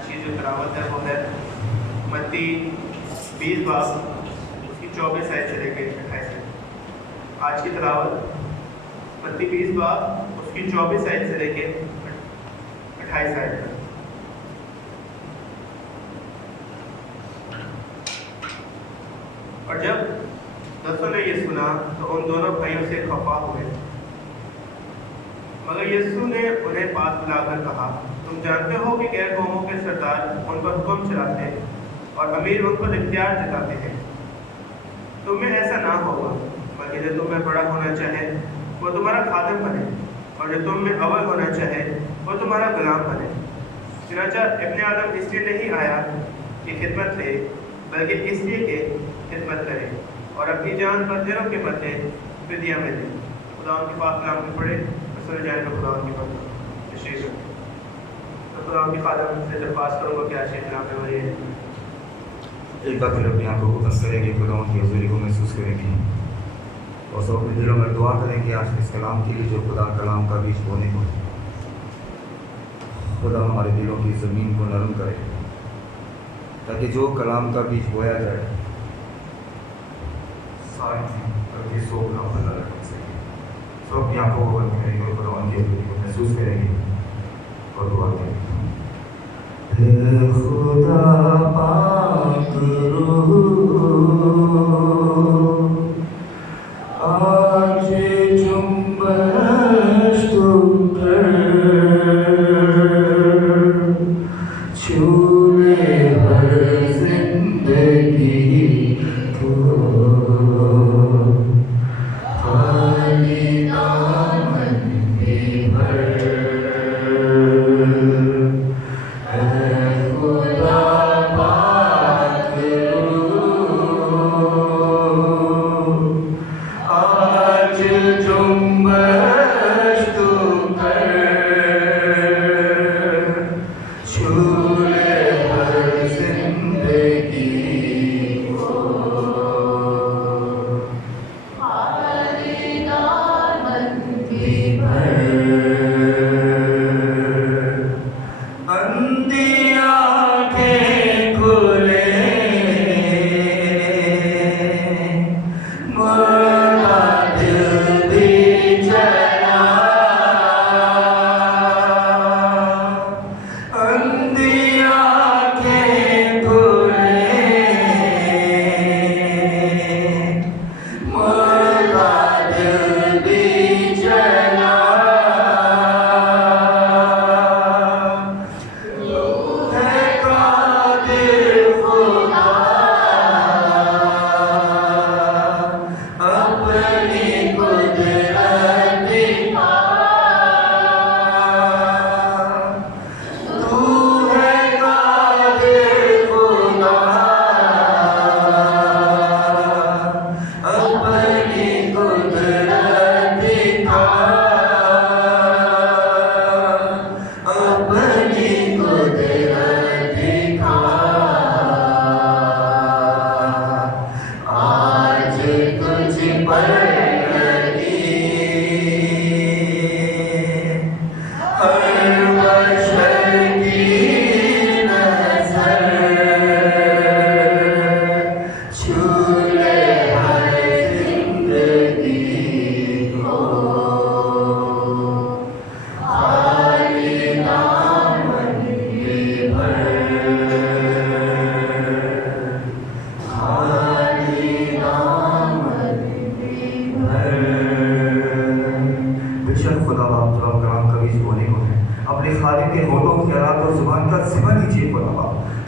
आज की जो तिलावत है वो है मत्ती 20 बाब उसकी 24 आयत से लेकर 28 आयत। आज की तिलावत मत्ती 20 बाब उसकी 24 आयत से लेकर 28 आयत तक। और जब दसों ने ये सुना तो उन दोनों भाइयों से खफा हुए, मगर यीशु ने उन्हें पास बुलाकर कहा, तुम जानते हो कि गैर कौमों के सरदार उन पर हुक्म चलाते और अमीर उन पर इख्तियार जताते हैं। तुम में ऐसा ना होगा, बल्कि जो तुम में बड़ा होना चाहे वो तुम्हारा खादिम बने, और जो तुम में अव्वल होना चाहे वो तुम्हारा गुलाम बने। चुनांचे इब्ने आदम इसलिए नहीं आया कि खिदमत ले, बल्कि इसलिए कि खिदमत करे और अपनी जान बंदरों के बदले फिदिया में दे। खुदा के पाक नाम में पढ़े जाए तो खुदा की बात तशरीफ तो खुदा की खादम से जब पास करूँगा क्या शेख नाम है वही है। एक बार फिर अपने आप को बस करेंगे, खुदा की हज़ूरी को महसूस करेंगे और सब अपने दिलों में दुआ करेंगे आज इस कलाम के लिए जो खुदा कलाम का बीज बोने को खुदा हमारे दिलों की ज़मीन को नरम करे, ताकि जो कलाम का बीज बोया जाए सारी सो का फल रख सके। तो अपनी आंखों को बंद करेंगे और खुदा की हज़ूरी को महसूस करेंगे और दुआ करेंगे। खुदा पाक रूह आज जुम्बश तुम कर छूले हर जिंदगी को, खाली दामन में भर।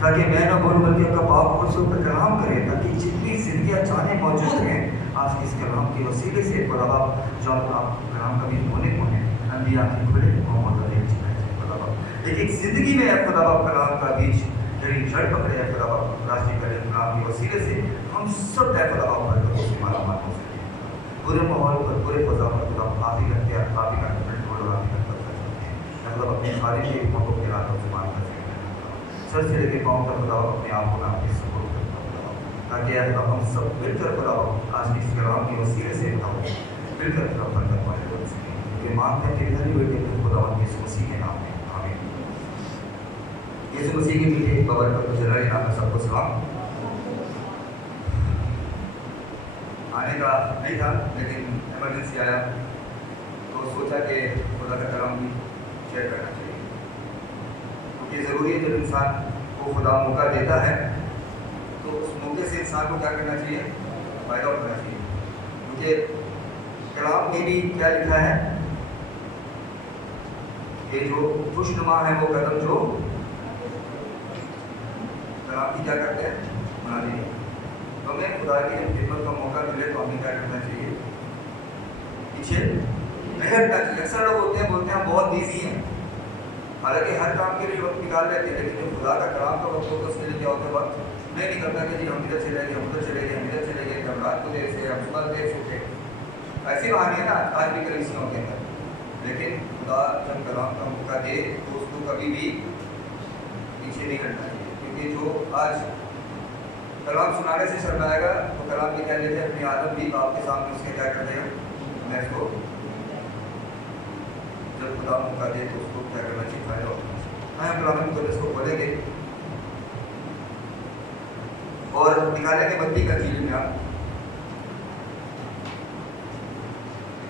ताकि मैं न बोलूं बल्कि आपका पाक पुरुषों पर कलाम करें, ताकि जितनी जिंदगियाँ चाहें मौजूद हैं आज के इस कलाम के वसीले से खुदा बाप जो आप कलाम का भी होने को हैं अंबिया की खुले एक जिंदगी में खुदा बाप कलाम का बीज जड़ी जड़ पकड़े है खुदा बाप राष्ट्रीय कलाम के वसीले से हम सब है खुदा बाप पर से मालामाल हो सके। पूरे माहौल पर पूरे फजा पर खुदा काफ़ी करते हैं, काफ़ी कंट्रोल काफ़ी कर सकते हैं, मतलब अपने सारे के मौक़ों के रातों से मान कर सकते हैं। सर से लेकर पाँव तक खुदा अपने आप को आपके सपोर्ट करता खुदा, ताकि हम सब मिलकर खुदा आज के इस कलाम के वसीले से मिलकर खुदा बंधन वाले बन सकें। ये मांगते हैं कि धनी बेटे खुदा के इस मसीह के नाम में आमीन। यीशु मसीह के मीठे कबर पर जनरली नाम में सबको सलाम। आने का नहीं था लेकिन इमरजेंसी आया तो सोचा कि खुदा का कलाम भी शेयर करना चाहिए, क्योंकि ज़रूरी है जब इंसान को खुदा मौका देता है तो उस मौके से इंसान को क्या करना चाहिए, फ़ायदा उठाना चाहिए। क्योंकि कलाम में भी क्या लिखा है कि जो खुशनुमा है वो कदम जो कलाम की क्या करते हैं, बना देंगे। तो हमें खुदा की जब खिदमत का मौका मिले तो हमें क्या करना चाहिए, पीछे नहीं हटना चाहिए। अक्सर लोग होते हैं बोलते हैं हम बहुत बिजी हैं, हालांकि हर काम के लिए वक्त निकाल लेते हैं, लेकिन जब खुदा का कलाम का वक्त होता है उसके लिए क्या होता है, वक्त नहीं निकलता कि जी हम इधर चले गए, हम उधर चले गए, हम इधर चले गए, हम रात को देर से, हम सुबह देर से उठे। ऐसे बहाने हैं ना आज भी कलीसियाओं के अंदर, लेकिन खुदा जब कलाम का मौका दे तो उसको कभी भी पीछे नहीं हटना चाहिए। क्योंकि जो आज कलाम सुनाने से शर्माएगा तो कलाम की क्या लेते हैं, अपनी आदम भी आपके सामने उसके क्या करते हैं, मैं इसको जब खुदा मौका दे तो उसको क्या करना चाहिए, फायदा होना चाहिए। हम कलाम को इसको बोलेंगे और निकालेंगे मत्ती का इंजील में। आप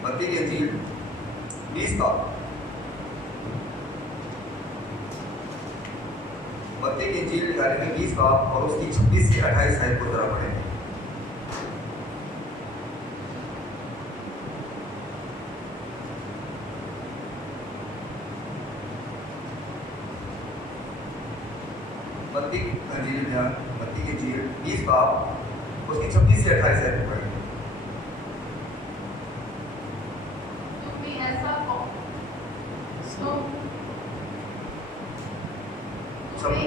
मत्ती की इंजील 20 बाब, मत्ती की इंजील निकालेंगे 20 बाब और उसकी 26 से 28 आयत को जरा पढ़ेंगे। मत्ती की इंजील ध्यान, मत्ती की इंजील 20 बाब उसकी 26 से 28 आयत पढ़ेंगे।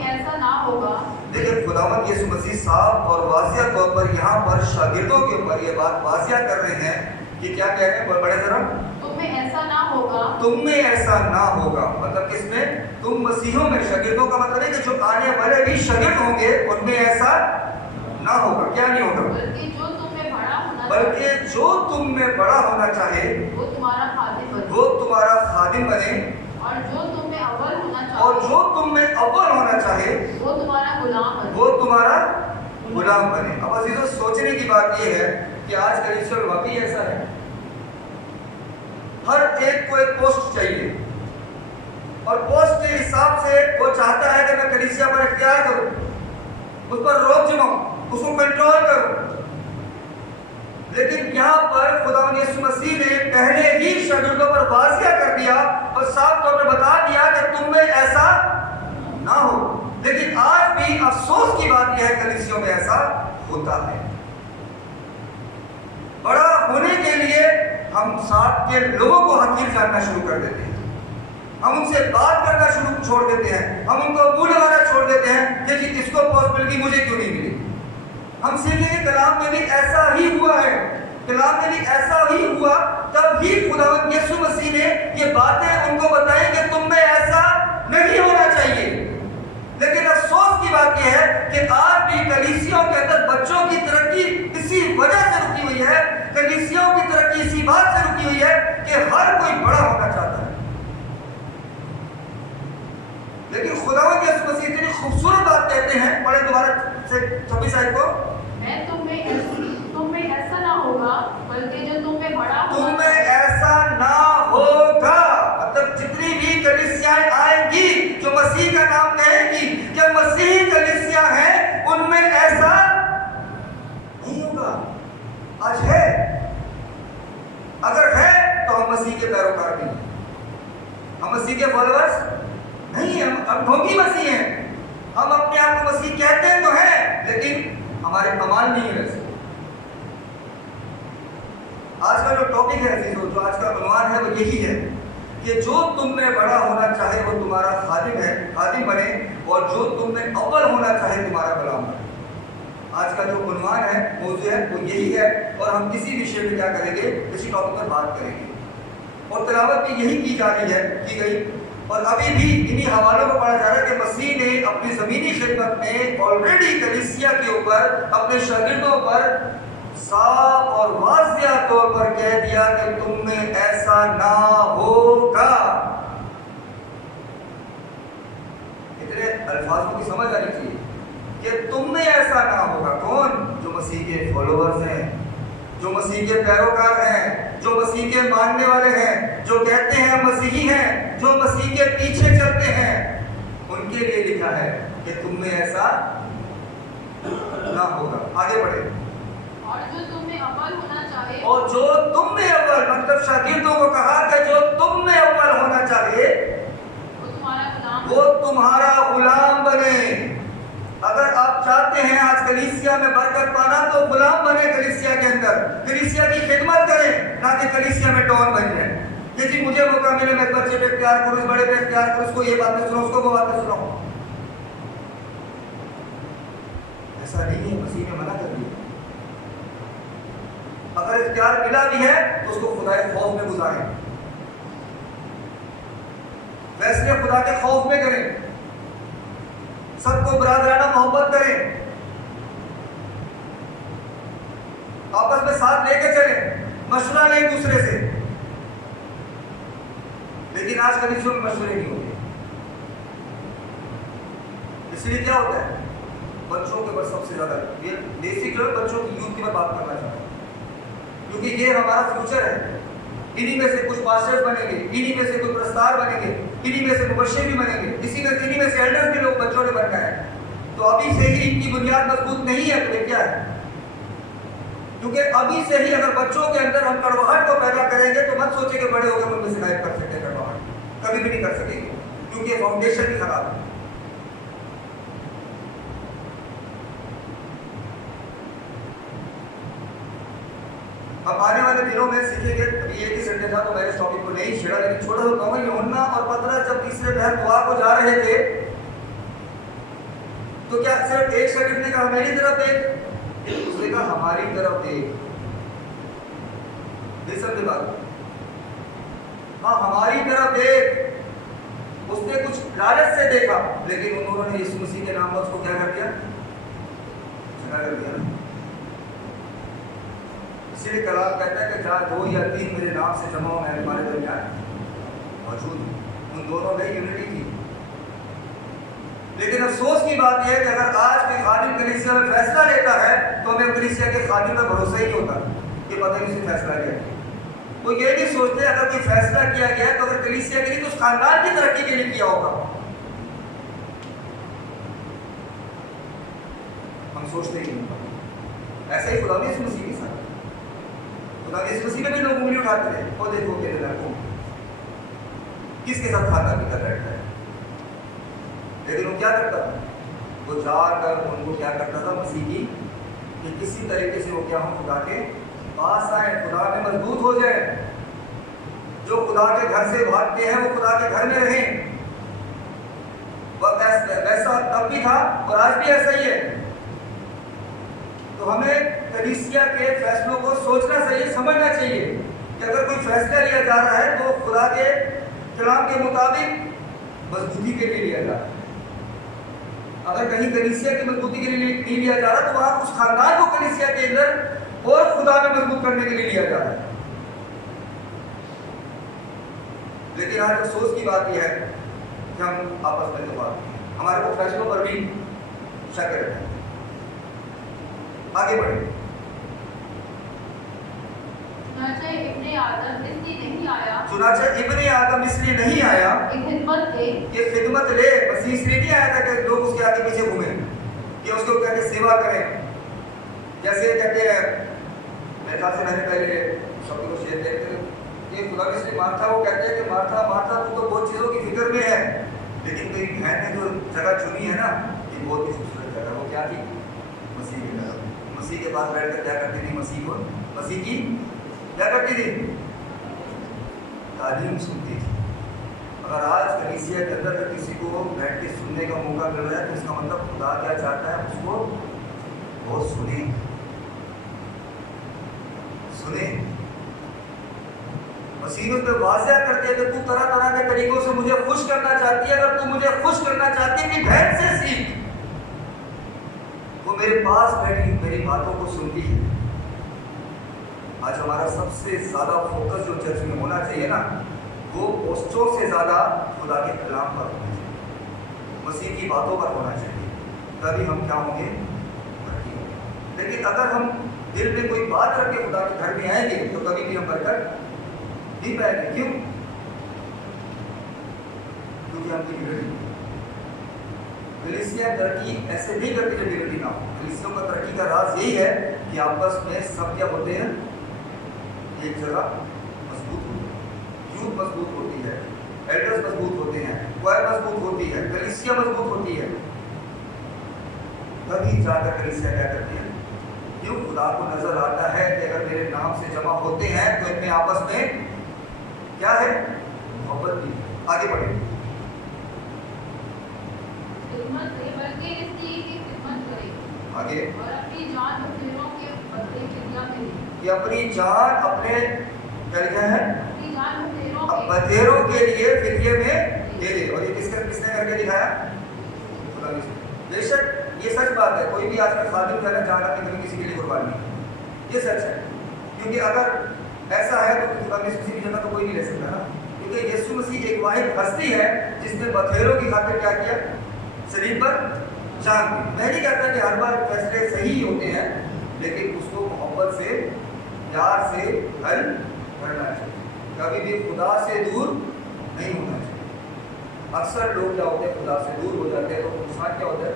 ऐसा ना होगा। देखिए खुदावंद यीशु मसीह साफ और वाज़िया तौर पर यहाँ पर शागिर्दों के ऊपर ये बात वाज़िया कर रहे हैं कि क्या कह रहे हैं, बड़े जरा, तुम में ऐसा ना होगा, तुम में ऐसा ना होगा। मतलब किसमें, तुम मसीहों में। शागिर्दों का मतलब है कि जो आने वाले भी शागिर्द होंगे उनमें ऐसा ना होगा। क्या नहीं होगा, बल्कि जो तुम में बड़ा होना, बल्कि जो तुम में बड़ा होना चाहे वो तुम्हारा खादिम बने, वो तुम्हारा खादिम बने, और जो तुम में अव्वल होना चाहे, और जो तुम में अव्वल होना चाहे वो तुम्हारा गुलाम बने, वो तुम्हारा गुलाम बने। अब अजीजों सोचने की बात यह है कि आज कलीसिया में वाकई ऐसा है, हर एक को एक पोस्ट चाहिए और पोस्ट के हिसाब से वो चाहता है कि मैं कलीसिया पर इख्तियार करूं, उस पर रोक जमाऊं, उसको कंट्रोल करूं। लेकिन यहाँ पर खुदावंद यीशु मसीह ने पहले ही शागिर्दों पर वाज़िया कर दिया और साफ तौर पर बता दिया कि तुम में ऐसा ना हो। लेकिन आज भी अफसोस की बात यह है कलीसियों में ऐसा होता है। बड़ा होने के लिए हम साथ के लोगों को हकीर जानना शुरू कर देते हैं, हम उनसे बात करना छोड़ देते हैं, हम उनको मुंह लगाना छोड़ देते हैं कि जी इसको पोस्ट मिल गई, मुझे क्यों नहीं मिली। हम सीखेंगे कलाम में भी ऐसा ही हुआ है, कलाम में भी ऐसा ही हुआ। तब ही खुदावंद यीशु मसीह ने ये बातें उनको बताई कि तुम में ऐसा नहीं होना चाहिए। लेकिन अफसोस की बात यह है कि आज भी कलीसियाओं के अंदर बच्चों की तरक्की इसी वजह से रुकी हुई है, कलीसियाओं की तरक्की इसी बात से रुकी हुई है कि हर कोई बड़ा होना चाहता है। लेकिन खुदावंद यीशु मसीह इतनी खूबसूरत बात कहते हैं, पढ़े दोबारा से 26 आयत को, मैं तुम में ऐसा ना होगा, बल्कि जो तुम में बड़ा होगा, तुम में ऐसा ना होगा। मतलब जितनी भी कलीसियाएं आएंगी जो मसीह का नाम कहेंगी कि मसीह कलीसिया है, उनमें ऐसा नहीं होगा। आज है, अगर है तो हम मसीह के पैरोकार नहीं, हम मसीह के फॉलोअर्स नहीं, हम ढोंगी मसीह हैं। हम अपने आप को मसीह कहते हैं तो है, लेकिन हमारे कमाल नहीं है वैसे। आज का जो टॉपिक है अजीजों, जो आज का उन्वान है वो यही है कि जो तुम में बड़ा होना चाहे वो तुम्हारा खादिम है, खादिम बने, और जो तुम में अव्वल होना चाहे तुम्हारा गुलाम बने। आज का जो उन्वान है मौजूद है वो यही है, और हम किसी विषय में क्या करेंगे, इसी टॉपिक पर बात करेंगे। और तिलावत भी यही की जा रही है, की गई, और अभी भी इन्हीं हवालों को पढ़ा जा रहा है कि मसीह ने अपनी ज़मीनी खिदमत में ऑलरेडी कलीसिया के ऊपर, अपने शागिर्दों पर साफ और वाज़िया तौर पर कह दिया कि तुम में ऐसा ना होगा। इतने अल्फाजों की समझ आनी चाहिए कि तुम में ऐसा ना होगा। कौन? जो मसीह के फॉलोअर्स हैं, जो मसीह के पैरोकार हैं, जो मसीह के मानने वाले हैं, जो कहते हैं मसीही हैं, जो मसीह के पीछे चलते हैं, उनके लिए लिखा है कि तुम में ऐसा ना होगा। आगे बढ़े। और जो तुम में अव्वल होना चाहे, और जो तुम में अव्वल, मतलब शागिर्दों को कहा कि जो तुम में अव्वल होना चाहे वो तुम्हारा गुलाम बने। अगर आप चाहते हैं आज कलीसिया में बरकत पाना तो गुलाम बने कलीसिया के अंदर, कलीसिया की खिदमत करें, ना कि कलीसिया में डॉन बन जाए कि जी मुझे मौका मिले मैं बच्चे पे प्यार करूं, इस बड़े पे प्यार करूं, उसको ये बातें सुनाऊं, उसको वो बातें सुनाऊं। ऐसा नहीं है, मसीह ने मना कर दिया। अगर इख्तियार मिला भी है तो उसको खुदा के खौफ में गुजारें, फैसले खुदा के खौफ में करें, सबको बरादराना मोहब्बत करें, आपस में साथ लेके चलें, मशवरा लें एक दूसरे से। लेकिन आज कलीसियों में मशवरे नहीं होते, इसलिए क्या होता है बच्चों के ऊपर सबसे ज्यादा ये बेसिक बच्चों की यूथ की मैं बात करना चाहता हूँ, क्योंकि ये हमारा फ्यूचर है। इन्हीं में से कुछ पास्टर्स बनेंगे, इन्हीं में से कुछ प्रस्तार बनेंगे, इन्हीं में से मुबश्शिर भी बनेंगे, इन्हीं में से एल्डर्स भी लोग बच्चों ने बनना है। तो अभी से ही इनकी बुनियाद मजबूत नहीं है तो क्या है? क्योंकि अभी से ही अगर बच्चों के अंदर हम कड़वाहट को पैदा करेंगे तो मत सोचे कि बड़े होकर उनमें से गायब कर सकते हैं कड़वाहट, कभी भी नहीं कर सकेंगे, क्योंकि फाउंडेशन ही खराब है। अब आने वाले दिनों में सीखेंगे। अभी एक ही संडे था तो मैंने इस टॉपिक को नहीं छेड़ा, लेकिन छोटा सा कहूंगा, यूहन्ना और पतरस जब तीसरे पहर दुआ को जा रहे थे तो क्या सिर्फ एक शागिर्द ने कहा मेरी तरफ देख, दूसरे का हमारी तरफ देख। समझे बात? हाँ, हमारी तरफ देख। उसने कुछ लालच से देखा, लेकिन उन्होंने यीशु मसीह के नाम पर उसको क्या कर दिया? झगड़ा कर दिया। इसलिए कलाम कहता है कि जहाँ 2 या 3 मेरे नाम से जमा हो मैं तुम्हारे दरमियान मौजूद हूं। उन दोनों में यूनिटी थी। लेकिन अफसोस की बात यह है कि अगर आज कोई खादिम कलीसिया में फैसला लेता है तो हमें कलीसिया के खादिम पर भरोसा ही नहीं होता कि पता नहीं उसे फैसला किया। वो ये नहीं सोचते अगर कोई फैसला किया गया तो अगर कलीसिया के लिए तो उस खानदान की तरक्की के लिए किया होगा। हम सोचते ही नहीं। ऐसा ही खुदा ने यीशु मसीह के साथ, खुदा ने यीशु मसीह में भी लोग उंगली उठाते थे, वो देखो के लड़कों किसके साथ खाता पीता बैठता है। लेकिन वो क्या करता था? वो जाकर उनको क्या करता था मसीह की कि किसी तरीके से वो क्या हो खुदा के पास आए, खुदा में मजबूत हो जाए। जो खुदा के घर से भागते हैं वो खुदा के घर में रहें। वैसा तब भी था और आज भी ऐसा ही है। तो हमें कलीसिया के फैसलों को सोचना चाहिए, समझना चाहिए कि अगर कोई फैसला लिया जा रहा है तो खुदा के कलाम के मुताबिक मजबूती के लिए लिया जा रहा है। अगर कहीं कलीसिया की मजबूती के लिए नहीं लिया जा रहा तो वहां उस खानदान को कलीसिया के अंदर और खुदा में मजबूत करने के लिए लिया जा रहा है। लेकिन आज अफसोस की बात यह है कि हम आपस में तो हमारे को फैसलों पर भी शक रहता है। आगे बढ़े। चुनाचे इब्ने आदम इसलिए नहीं आया, चुनाचे इब्ने आदम इसलिए नहीं आया कि खिदमत ले, ये खिदमत ले। मसीह इसलिए नहीं आया था कि लोग उसके आगे पीछे घूमें, कि उसको कहते सेवा करें। जैसे कहते हैं, मेरे ख्याल से मैंने पहले शब्द को शेयर किया कि खुदा के इसलिए मार्था वो कहते हैं कि मार्था मार्था तू तो बहुत चीज़ों की फिक्र में है, लेकिन कोई बहन ने जो जगह चुनी है ना, ये बहुत ही खूबसूरत जगह। वो क्या थी? मसीह की जगह। मसीह के पास बैठकर क्या करती थी? मसीह की क्या करती थी? तालीम सुनती थी। अगर आज कलीसिया के अंदर किसी को बैठ के सुनने का मौका मिल रहा है तो इसका मतलब खुदा क्या चाहता है, उसको बहुत सुने। मसीह उस पर वाज़िया करते हैं कि तू तरह तरह के तरीकों से मुझे खुश करना चाहती है। अगर तू मुझे खुश करना चाहती है कि बहन से सीख। वो मेरे पास बैठी मेरी बातों को सुनती है। आज हमारा सबसे ज्यादा फोकस जो चर्च में होना चाहिए ना, वो पोस्टों से ज्यादा खुदा के कलाम पर होना चाहिए। मसीह की बातों पर होना चाहिए, तभी हम क्या होंगे, तरक्की होंगे। लेकिन अगर हम दिल में कोई बात रख के खुदा के घर में आएंगे तो कभी भी हम बरकत नहीं पाएंगे। क्यों? क्योंकि हम कलीसिया तरक्की ऐसे नहीं करती जब यूनिटी ना हो। कलीसियों का तरक्की का राज यही है कि आपस में सब क्या होते हैं, एक जगह मजबूत होते हैं, यूथ मजबूत होती है, एल्डर्स मजबूत होते हैं, क्वायर मजबूत होती है, कलीसिया मजबूत होती है, तभी जाकर कलीसिया क्या करती है। क्यों? खुदा को नजर आता है कि अगर मेरे नाम से जमा होते हैं तो इनमें आपस में क्या है, मोहब्बत भी। आगे बढ़े, आगे, और अपनी जान बकरियों के बदले फिदिया में दे। कि अपनी जान अपने क्या लिखा है, अपनी जान बतेरों के लिए फिदिये में दे दे। और ये किसने करके दिखाया, खुदा ने। बेशक ये सच बात है, कोई भी आजकल साबित करना चाह रहा है कि किसी के लिए कुर्बानी नहीं, ये सच है। क्योंकि अगर ऐसा है तो खुदा ने किसी की जगह तो कोई नहीं ले सकता ना, क्योंकि यीशु मसीह एक वाहिद हस्ती है जिसने बतेरों की खातिर क्या किया, शरीर पर जान दी। मैं नहीं कहता कि हर बार फैसले सही होते हैं, लेकिन उसको मोहब्बत से, प्यार से हल करना चाहिए, कभी भी खुदा से दूर नहीं होना चाहिए। अक्सर लोग क्या होते हैं, खुदा से दूर हो जाते हैं तो नुकसान क्या होता है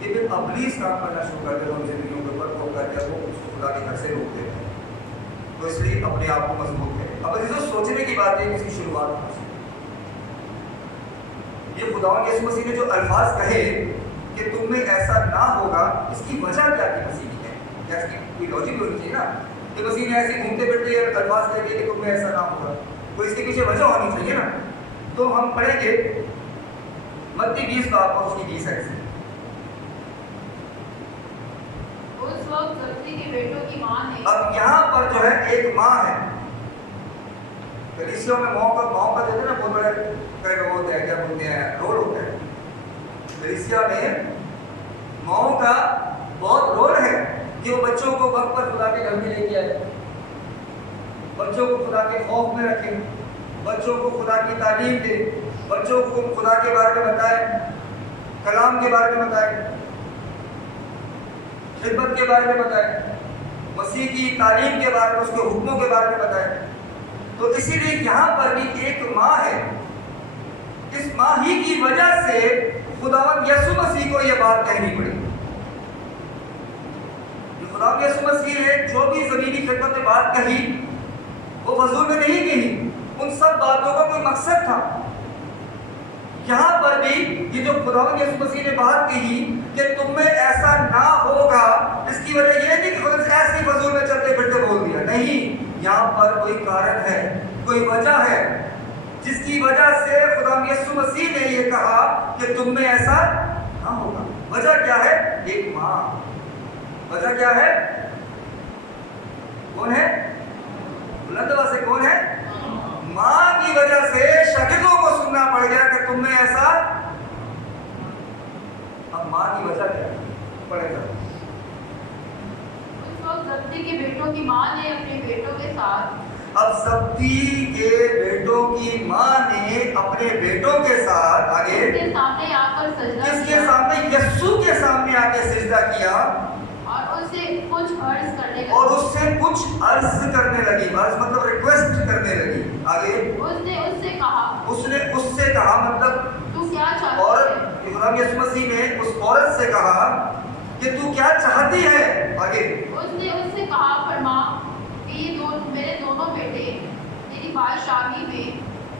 कि फिर अबलीस काम करना शुरू कर देते हैं उन जिंदगियों के ऊपर, वो करके वो उसको खुदा के घर से रोक देते हैं। तो इसलिए अपने आप को मजबूत है। अब जो सोचने की बात है इसकी शुरुआत, ये खुदा यीशु मसीह ने जो अल्फाज कहे कि तुम में ऐसा ना होगा, इसकी वजह क्या थी मसीह की है, क्या इसकी कोई लॉजिक होनी चाहिए ना कि मसीह ने ऐसे घूमते फिरते अल्फाज कह दिए कि तुम में ऐसा ना होगा, तो इसके पीछे वजह होनी चाहिए ना। तो हम पढ़ेंगे मत्ती 20 का आपको उसकी 20 है। उस वक्त जब्दी के बेटों की मां ने, अब यहाँ पर जो है एक माँ है, कलीसियों में माँ का जो है ना बहुत बड़ा वो होता है, क्या बोलते हैं, रोल होता है। कलीसिया में माँ का बहुत रोल है कि वो बच्चों को वक्त पर खुदा के घर में लेके आए, बच्चों को खुदा के खौफ में रखें, बच्चों को खुदा की तालीम दे, बच्चों को खुदा के बारे में बताए, कलाम के बारे में बताए, खिदमत के बारे में बताए, मसीह की तालीम के बारे में, उसके हुक्मों के बारे में बताए। तो इसीलिए यहाँ पर भी एक माँ है, इस माँ ही की वजह से खुदावंद यीशु मसीह को यह बात कहनी पड़ी। खुदावंद यीशु मसीह ने जो भी जमीनी खिदमत में बात कही वो फजूल में नहीं कही, उन सब बातों का कोई मकसद था। यहाँ पर भी ये जो खुदावंद यीशु मसीह ने बात कही कि तुम में ऐसा ना होगा, इसकी वजह ये नहीं कि खुदा ऐसे ही फजूल में चलते फिरते बोल दिया, नहीं, यहाँ पर कोई कारण है, कोई वजह है जिसकी वजह से खुदावंद यीशु मसीह ने ये कहा कि तुम में ऐसा ना होगा। वजह क्या है? एक माँ। वजह क्या है? कौन है? बुलंदवा से कौन है? माँ की वजह से शागिर्दों को सुनना पड़ गया कि तुम में ऐसा। अब माँ की वजह क्या है? पढ़ेगा। उस वक्त जब्दी के बेटों की मां ने अपने बेटों के साथ, अब जब्दी के बेटों की माँ ने अपने बेटों के साथ आगे उसके सामने आकर सजदा किसके किया सामने? यीशु के सामने आके सजदा किया और उससे कुछ अर्ज करने लगी। और उससे कुछ अर्ज करने लगी। अर्ज मतलब रिक्वेस्ट करने लगी। आगे उसने उससे कहा, उसने उससे कहा मतलब तू क्या चाहती और है? खुदा यीशु मसीह ने उस औरत से कहा कि तू क्या चाहती है। आगे उसने उससे कहा, फरमा कि ये मेरे दोनों बेटे तेरी बादशाही में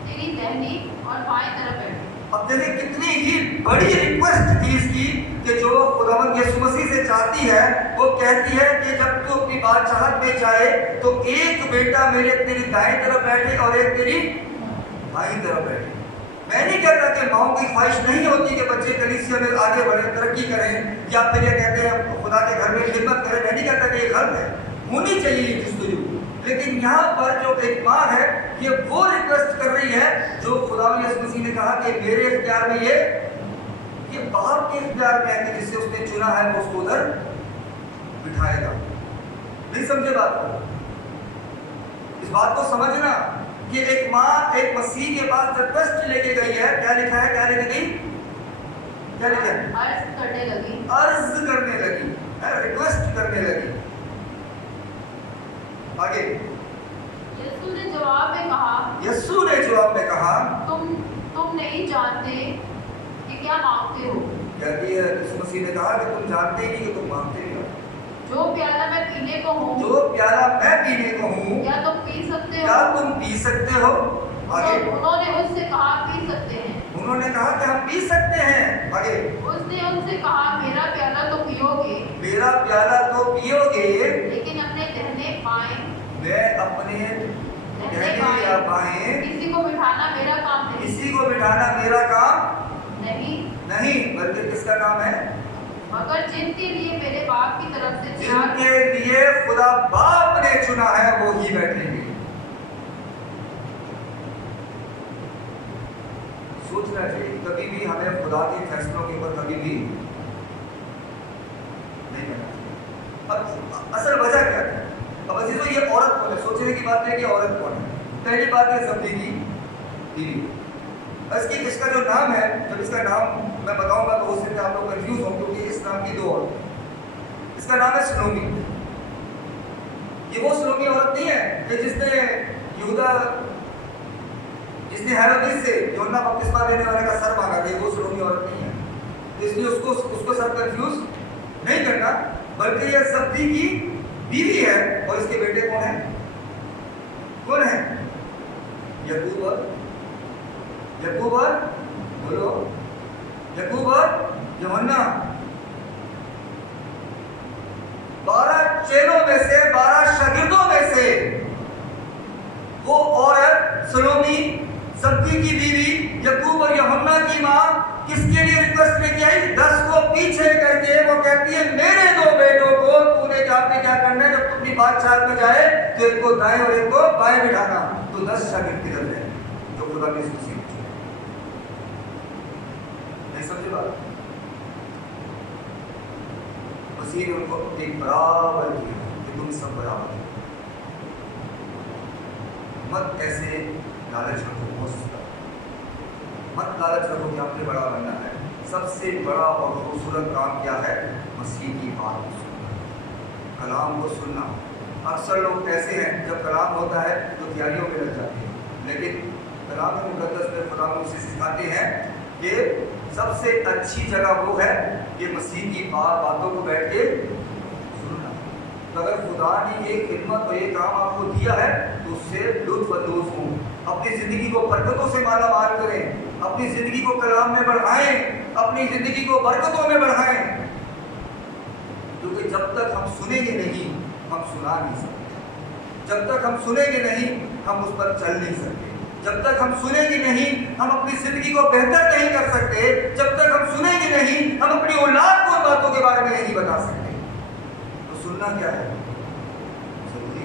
तेरी दाहिनी और बाएं तरफ बैठे। अब देखिए कितनी ही बड़ी रिक्वेस्ट थी इसकी कि जो खुदावंद यीशु मसीह से चाहती है, वो कहती है कि जब तू अपनी बादशाहत में जाए तो एक बेटा मेरे तेरी दाएं तरफ बैठे और एक तेरी बाईं तरफ बैठे। मैं नहीं कहता कि माओ की ख्वाहिश नहीं होती कि बच्चे कलीसिया में आगे बढ़े, तरक्की करें, या फिर ये कहते हैं खुदा के घर में खिदमत करें। मैं नहीं कहता कि ये गलत है, होनी चाहिए ये जस्तजू। लेकिन यहाँ पर जो एक माँ है, ये वो रिक्वेस्ट कर रही है जो खुदावंद यीशु मसीह ने कहा कि मेरे इख्तियार में ये बाप के इख्तियार में है कि जिससे उसने चुना है वो उसको उधर बिठाएगा। नहीं समझे बात को? इस बात को समझना कि एक माँ एक मसीह के पास रिक्वेस्ट लेके गई है। क्या लिखा है? क्या लेके गई? क्या लिखा है? अर्ज करने लगी। अर्ज करने लगी, रिक्वेस्ट करने लगी। आगे यीशु ने जवाब में कहा, यीशु ने जवाब में कहा, तुम नहीं जानते कि क्या मांगते हो। कहती है यीशु मसीह ने कहा कि तुम जानते ही नहीं कि तुम मांगते हो। जो प्याला मैं पीने को हूँ, जो प्याला मैं पीने को हूँ, क्या तुम पी सकते हो? क्या तुम पी सकते हो? आगे उन्होंने उससे कहा, पी सकते हैं। उन्होंने कहा कि हम पी सकते हैं। आगे उसने उनसे कहा, मेरा प्याला तो पियोगे, मेरा प्याला तो पियोगे, लेकिन अपने दाहिने बाएं, मैं अपने दाहिने या बाएं, किसी को बिठाना मेरा काम नहीं। किसी को बिठाना मेरा काम नहीं, बल्कि किसका काम है? मगर जिनके लिए मेरे बाप की तरफ से तैयार, जिनके लिए खुदा बाप ने चुना है वो ही बैठेंगे। सोचना चाहिए कभी भी हमें खुदा के फैसलों के ऊपर कभी भी नहीं करना चाहिए। अब असल वजह क्या है? अब अजीजों ये औरत कौन है? सोचने की बात है कि औरत कौन है। पहली बात है ज़ब्दी की बीवी। इसका जो नाम है, जब इसका नाम मैं बताऊंगा तो हो सकता है आप लोग कंफ्यूज हो, क्योंकि इस नाम की दो औरत। इसका नाम है सलोमी। ये वो सलोमी औरत नहीं है कि जिसने हेरोदेस से यूहन्ना बपतिस्मा देने वाले का सर मांगा था। वो सलोमी औरत नहीं है, इसलिए उसको सब कंफ्यूज नहीं करना, बल्कि यह ज़ब्दी की बीवी है। और इसके बेटे कौन है? याकूब और बोलो, याकूब और यूहन्ना। 12 चेलों में से, 12 शागिर्दों में से वो औरत सलोमी, ज़ब्दी की बीवी, याकूब और यूहन्ना की मां, किसके लिए रिक्वेस्ट लेके आई? 10 को पीछे करके वो कहती है, मेरे 2 बेटों को तूने क्या करना है? जब तू अपनी बादशाह में जाए तो एक को दाएं और एक को बाएं बिठाना। तो 10 शागिर्द किधर है जो खुदा की खुशी नहीं समझे बात? मसीह ने उनको एक बराबर किया कि तुम सब बराबर हो। मत ऐसे लालच रखो, मत लालच रखो कि आपने बड़ा बनना है। सबसे बड़ा और खूबसूरत काम क्या है? मसीह की बात को सुनना, कलाम को सुनना। अक्सर लोग ऐसे हैं जब कलाम होता है तो तैयारियों में लग जाते हैं, लेकिन कलाम मुक़द्दस में खुदा मुझसे सिखाते हैं कि सबसे अच्छी जगह वो है कि मसीह की बातों को बैठ के सुनना। तो अगर खुदा ने ये खिदमत और ये काम आपको दिया है तो उससे लुत्फ़अंदोज़ हों, अपनी ज़िंदगी को बरकतों से माला माल करें, अपनी ज़िंदगी को कलाम में बढ़ाएं, अपनी ज़िंदगी को बरकतों में बढ़ाएं। क्योंकि जब तक हम सुनेंगे नहीं हम सुना नहीं सकते, जब तक हम सुनेंगे नहीं हम उस पर चल नहीं सकते, जब तक हम सुनेंगे नहीं हम अपनी ज़िंदगी को बेहतर नहीं कर सकते, जब तक हम सुनेंगे नहीं हम अपनी औलाद को बातों के बारे में नहीं बता सकते। तो सुनना क्या है? जरूरी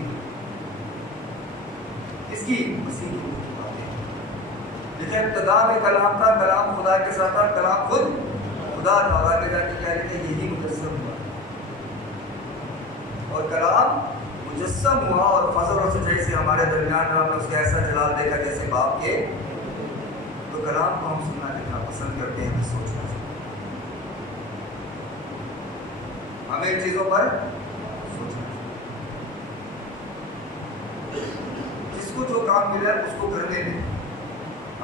इसकी मसीह की बातें। देखिए इब्तिदा में कलाम था, कलाम खुदा के साथ था, कलाम खुद खुदा था। आगे जाके क्या लिखे? यही मुजस्सम हुआ, और कलाम मुजस्सम हुआ और फजल और सच्चाई से हमारे दरमियान में हमने उसका ऐसा जलाल देखा जैसे बाप के। तो कलाम को हम सुनना देखना पसंद करते हैं, तो सोचना चाहिए हमें इन चीज़ों पर सोचना चाहिए। जिसको जो काम मिला है उसको करने दें।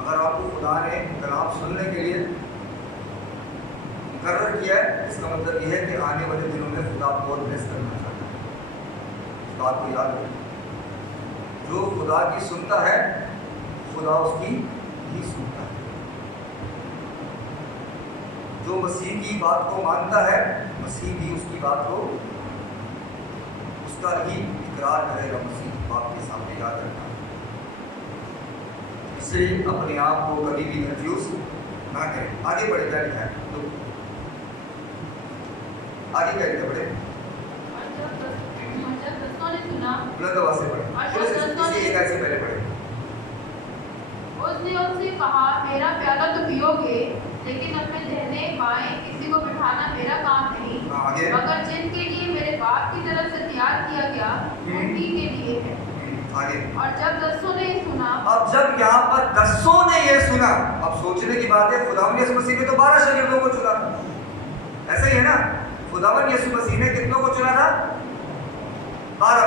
अगर आपको खुदा ने कलाम सुनने के लिए मुकर्रर किया है, इसका मतलब यह है कि आने वाले दिनों में खुदा आपको और ब्लेस करना चाहता है। इस बात को याद रखें, जो खुदा की सुनता है खुदा उसकी ही सुनता है। जो मसीह की बात को मानता है मसीह भी उसकी बात को, उसका ही इकरार करेगा मसीह बाप के सामने। याद रखना, इसलिए अपने आप को कभी भी कंफ्यूज ना करें। आगे बढ़े, क्या लिखा है? तो आगे क्या लिखा? बढ़े बुलंद आवाज से पढ़े, एक ऐसे पहले पढ़े। उसने उनसे कहा, मेरा प्याला तो पियोगे, लेकिन अपने दाहिने बाएं किसी को बिठाना मेरा काम नहीं, मगर जिनके लिए मेरे बाप की तरफ से तैयार किया गया उन्हीं के लिए है। आगे। और जब दसों ने ये सुना, अब जब यहाँ पर 10 ने ये सुना, अब सोचने की बात है, खुदावन यीशु मसीह ने तो 12 शागिर्दों को चुना था, ऐसा ही है ना। खुदावन यीशु मसीह ने कितनों को चुना था? 12।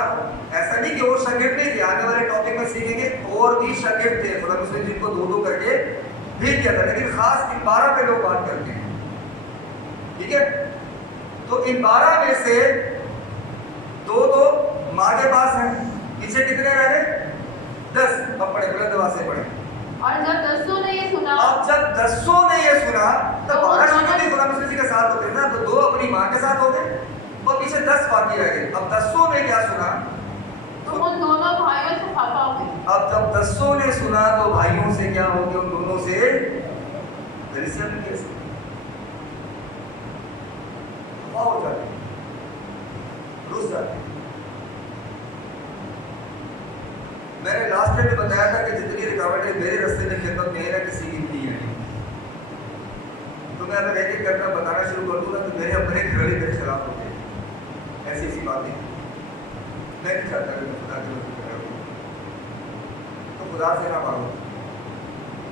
ऐसा नहीं कि और शागिर्द नहीं थे, आने वाले टॉपिक में सीखेंगे और भी शागिर्द थे खुदा उसने जिनको 2-2 करके भेज दिया था, लेकिन खास इन 12 पे लोग बात करते हैं, ठीक है। तो इन 12 में से 2 तो माँ के पास हैं, पीछे कितने रह गए? 10। अब पढ़े, बुलंद आवाज से पढ़े। और जब दसों ने ये सुना, अब जब 10 ने ये सुना, तो 12 शागिर्द खुदा मसीह के साथ होते हैं ना, तो 2 अपनी माँ के साथ हो गए और पीछे 10 बाकी रह गए। अब 10 ने क्या सुना? तो उन दोनों भाइयों से खफा हुए। अब जब 10 ने सुना तो भाइयों से क्या हो गया? उन दोनों से कलीसिया में कैसे खफा हो जाते, रुस जाते। मैंने लास्ट में बताया था कि जितनी रुकावटें मेरे रास्ते में खिदमत में है ना, किसी की नहीं है। तो मैं अगर एक-एक करना बताना शुरू कर दूंगा तो मेरे अपने घरवाले मेरे खिलाफ होते हैं, ऐसी ऐसी बातें मैं नहीं चाहता कि मैं खुदा की मदद करूं, तो खुदा से ना मांगो।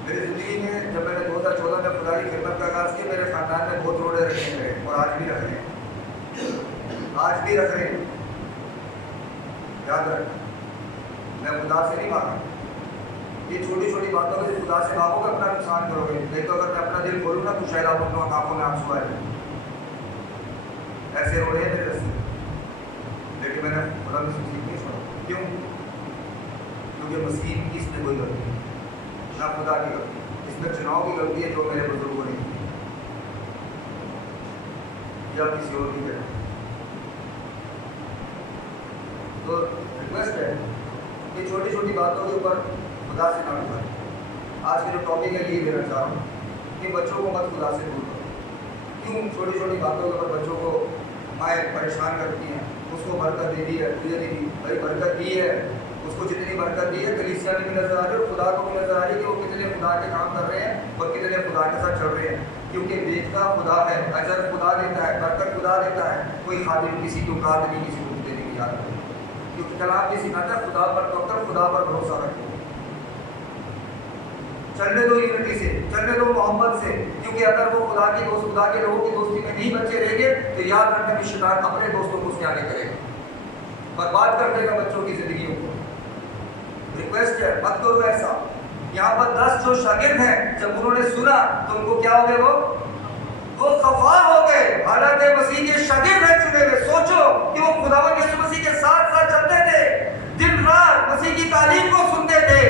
मेरी जिंदगी में जब मैंने 2014 में खुदा की खिदमत का आगाज किया, मेरे खानदान में बहुत रोड़े रखे गए और आज भी रख रहे हैं, आज भी रख रहे हैं। याद रख, मैं खुदा से नहीं मांगा। ये छोटी छोटी बातों में खुदा से मांगोगे अपना नुकसान करोगे, नहीं तो अगर मैं अपना दिल खोलूँ ना तो शायद आप अपनों आंखों में आंसू आ जाए। ऐसे रोड़े हैं मेरे रास्ते, लेकिन मैंने खुदा में सीख नहीं छोड़ा। क्यों? क्योंकि मसीह की इसमें कोई गलती नहीं, ना खुदा की गलती, इसमें चुनाव की गलती है जो मेरे बुजुर्गों ने की या किसी और की गलती। तो रिक्वेस्ट है कि छोटी छोटी बातों के ऊपर खुदा से ना उठाएं। आज के जो टॉपिक है ये देना चाह रहा हूँ कि बच्चों को मत खुदा से दूर करो। क्यों? छोटी छोटी बातों के ऊपर बच्चों को माएँ परेशान करती हैं। उसको बरकत दे दी है, तुझे नहीं दी भाई, बरकत दी है, उसको जितनी बरकत दी है कलीसिया में भी नजर आ रही है और खुदा को भी नजर आ रही है कि वो कितने खुदा के काम कर रहे हैं और कितने खुदा के साथ चल रहे हैं। क्योंकि देखता खुदा है, अजर खुदा देता है, बरकत खुदा देता है, कोई खादिम किसी की औकात नहीं किसी को देने की याद नहीं। क्योंकि कलाम ये सिखाता है खुदा पर तवक्कुल, खुदा पर भरोसा रखो, चलने दो यूनिटी से, चलने दो मोहब्बत से। क्योंकि अगर वो खुदा के दोस्त, खुदा के लोगों की दोस्ती में नहीं बच्चे रहेंगे तो याद रखना कि शैतान अपने दोस्तों को उसके आगे करेगा, बर्बाद कर देगा बच्चों की जिंदगियों को। रिक्वेस्ट है मत करो ऐसा। यहाँ पर 10 जो शागिर्द हैं, जब उन्होंने सुना तो उनको क्या हो गए? वो खफा हो गए। हालांकि मसीह के शागिर्द हैं चुने हुए। सोचो कि वो खुदावंद यीशु मसीह के साथ साथ चलते थे, दिन रात मसीह की तालीम को सुनते थे,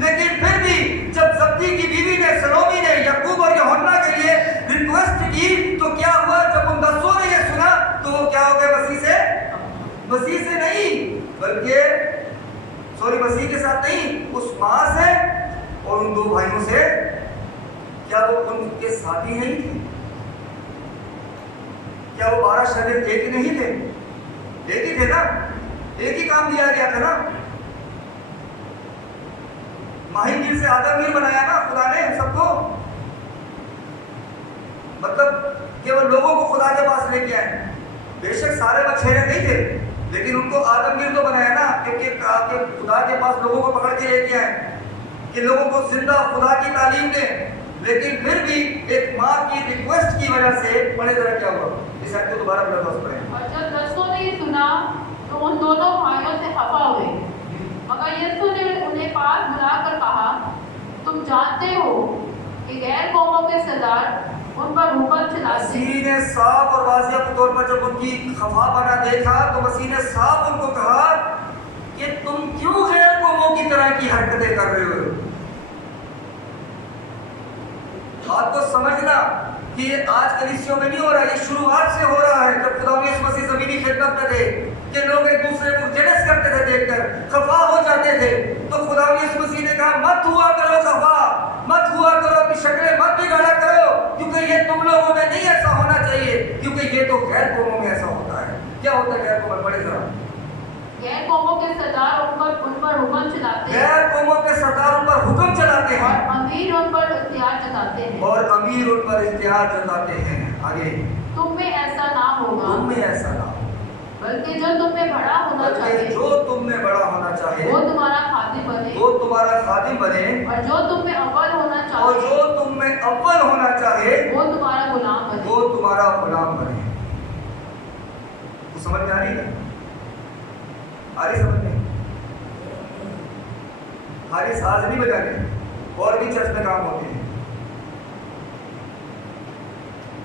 लेकिन फिर भी जब जब्दी की बीवी ने, सलोमी ने याकूब और यूहन्ना के लिए रिक्वेस्ट की तो क्या हुआ? जब उन 10 ने ये सुना तो वो क्या हो गए? मसीह से नहीं, बल्कि मसीह के साथ नहीं, उस माँ से और उन 2 भाइयों से। क्या वो उनके साथी नहीं थे? क्या वो 12 शागिर्द एक ही नहीं थे? एक ही थे ना, एक ही काम दिया गया था ना। माहीगीर से आदमगीर बनाया ना खुदा ने सबको। मतलब केवल लोगों को खुदा के पास लेके आए। बेशक सारे बछड़े नहीं थे, लेकिन उनको आदमगीर तो बनाया ना, क्योंकि खुदा के पास लोगों को पकड़ के लेके आए कि लोगों को जिंदा खुदा की तालीम दें। लेकिन फिर भी एक माँ की रिक्वेस्ट की वजह से बड़े तरह क्या हुआ? इस आयत को दोबारा पढ़ें। और जब 10 ने ये सुना तो उन दोनों भाइयों से खफा हुए, मगर यीशु ने उन्हें पास बुलाकर कहा, तुम जानते हो कि गैर कौमों के सरदार उन पर हुक्म चलाते। मसीह ने साफ और वाज़िह तौर पर जब उनकी खफा बना देखा तो मसीह ने साफ उनको कहा कि तुम क्यों गैर कौमों की तरह की हरकतें कर रहे हो? बात को समझना कि ये आज कलीसियों में नहीं हो रहा, ये शुरुआत से हो रहा है। जब खुदा यीशु मसीह ज़मीनी खिदमत में थे कि लोग एक दूसरे को जेलस करते थे, देखकर खफा हो जाते थे, तो खुदा यीशु मसीह ने कहा मत हुआ करो खफा, मत हुआ करो, अपनी शक्लें मत बिगाड़ा करो, क्योंकि ये तुम लोगों में नहीं ऐसा होना चाहिए, क्योंकि ये तो गैर कौमों में ऐसा होता है। क्या होता है गैर कौमों में? बड़े जरा गैर कौमों के सरदार उन पर हुक्म चलाते हैं, गैर कौमों के सरदार उन पर हुक्म चलाते हैं और अमीर उन पर इख्तियार जताते हैं, और अमीर उन पर इख्तियार जताते हैं। आगे, तुम में ऐसा ना होगा, तुम में ऐसा ना हो। बल्कि जो तुम में बड़ा होना चाहे जो तुम में बड़ा होना चाहे वो तुम्हारा खादिम बने, वो तुम्हारा खादिम बने, और जो तुम में अव्वल होना और चाहे जो तुम में अव्वल होना चाहे वो तुम्हारा गुलाम बने। वो तुम्हारा गुलाम बने। तो समझ में आ रही है? आ रही समझ में? खाली साज नहीं बजाने, और भी चर्च में काम होते हैं,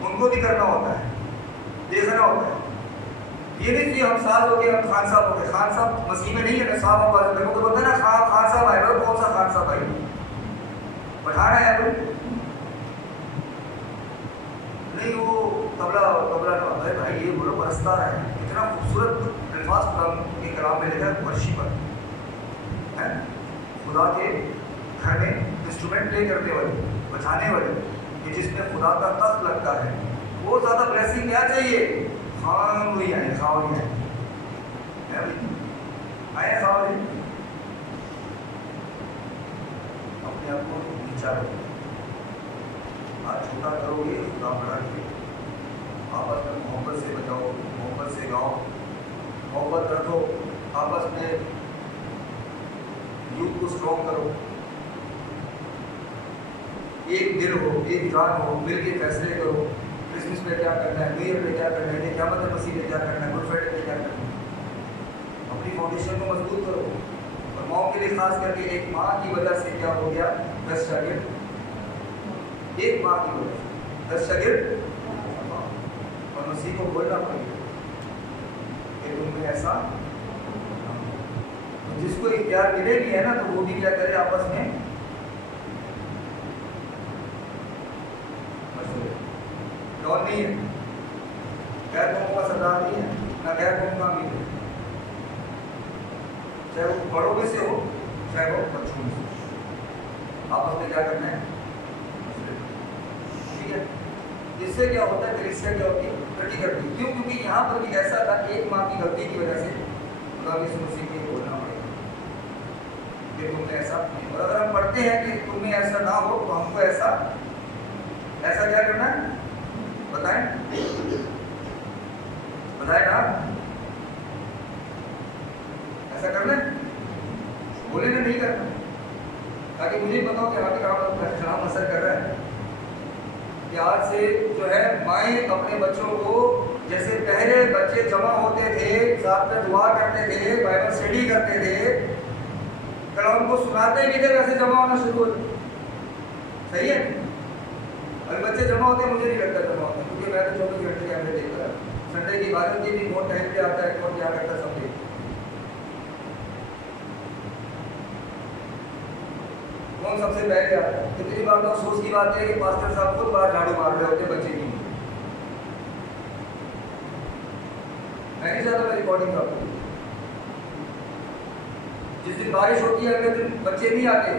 उनको भी करना होता है, देखना होता है। ये नहीं कि हम साज हो गए, हम खान साहब हो गए। खान साहब मसीह में नहीं है ना, साहब होगा देखो तो बोलते ना खान साहब आए, कौन सा खान साहब आई? पठान है कोई नहीं, वो तबला तबला का भाई ये बोलो परस्ता है। इतना खूबसूरत अल्फाज खुदा के कलाम में लिखा है, वर्शिपर है, खुदा के घर में इंस्ट्रूमेंट प्ले करने वाले, बजाने वाले, कि जिसमें खुदा का तख्त लगता है। वो ज़्यादा ब्लेसिंग क्या चाहिए? हाँ वही आए, खाओ नहीं आए, आए खाओ नहीं, अपने आप को नीचा रखो, हाथ छोटा करोगे खुदा बड़ा करेगा। आपस में मोहब्बत से बजाओ, मोहब्बत से गाओ, मोहब्बत रखो, आपस में यूथ को स्ट्रॉन्ग करो, एक दिल हो, एक जान हो, मिल के फैसले करो। क्रिसमस पे क्या करना है, न्यू ईयर पे क्या करना है, क्या मतलब मसीह पे क्या करना है, गुड फ्राइडे पे क्या करना है। अपनी फाउंडेशन को मजबूत करो। और माँ के लिए खास करके एक माँ की वजह से क्या हो गया, 10 शागिर्द, एक माँ की वजह से 10 शागिर्द, और मसीह को बोलना पड़ेगा कि तुमने ऐसा, तो जिसको इख्तियार मिले भी है ना, तो वो भी क्या करे, आपस में डॉन नहीं है, गैर कौमों का सरदार नहीं है, ना गैर कौम का अमीर है, चाहे वो बड़ों में से हो चाहे वो बच्चों में से, आपस में क्या करना है, ठीक है। इससे क्या होता है, कलीसिया क्या होती है, इकट्ठी करती है। क्यों? क्योंकि यहाँ पर भी ऐसा था, एक माँ की गलती की वजह से खुदा यीशु मसीह को बोलना पड़ेगा कि तुमने ऐसा नहीं। और अगर हम पढ़ते हैं कि तुम्हें ऐसा ना हो, तो हमको ऐसा क्या करना है, बताएं बताएं ना, ऐसा करना है, बोले ना नहीं करना, ताकि मुझे पता हो कि आपके काम असर कर रहा है। कि आज से जो है माएँ अपने बच्चों को, जैसे पहले बच्चे जमा होते थे, साथ में दुआ करते थे, बाइबल स्टडी करते थे, कलाम को सुनाते भी थे, वैसे जमा होना शुरू हो। सही है? अभी बच्चे जमा होते हैं, मुझे नहीं लगता जमा होते, क्योंकि मैं तो 24 घंटे कैमरे देख रहा हूँ। संडे की बात होती है, कौन टाइम पे आता है, कौन क्या करता है, सब देख। कौन सबसे पहले आता है। कितनी बार तो अफसोस की बात है कि पास्टर साहब खुद बाहर झाड़ू मार रहे होते बच्चे की। मैं नहीं चाहता मैं रिकॉर्डिंग करूँ। जिस दिन बारिश होती है, अगले दिन बच्चे नहीं आते।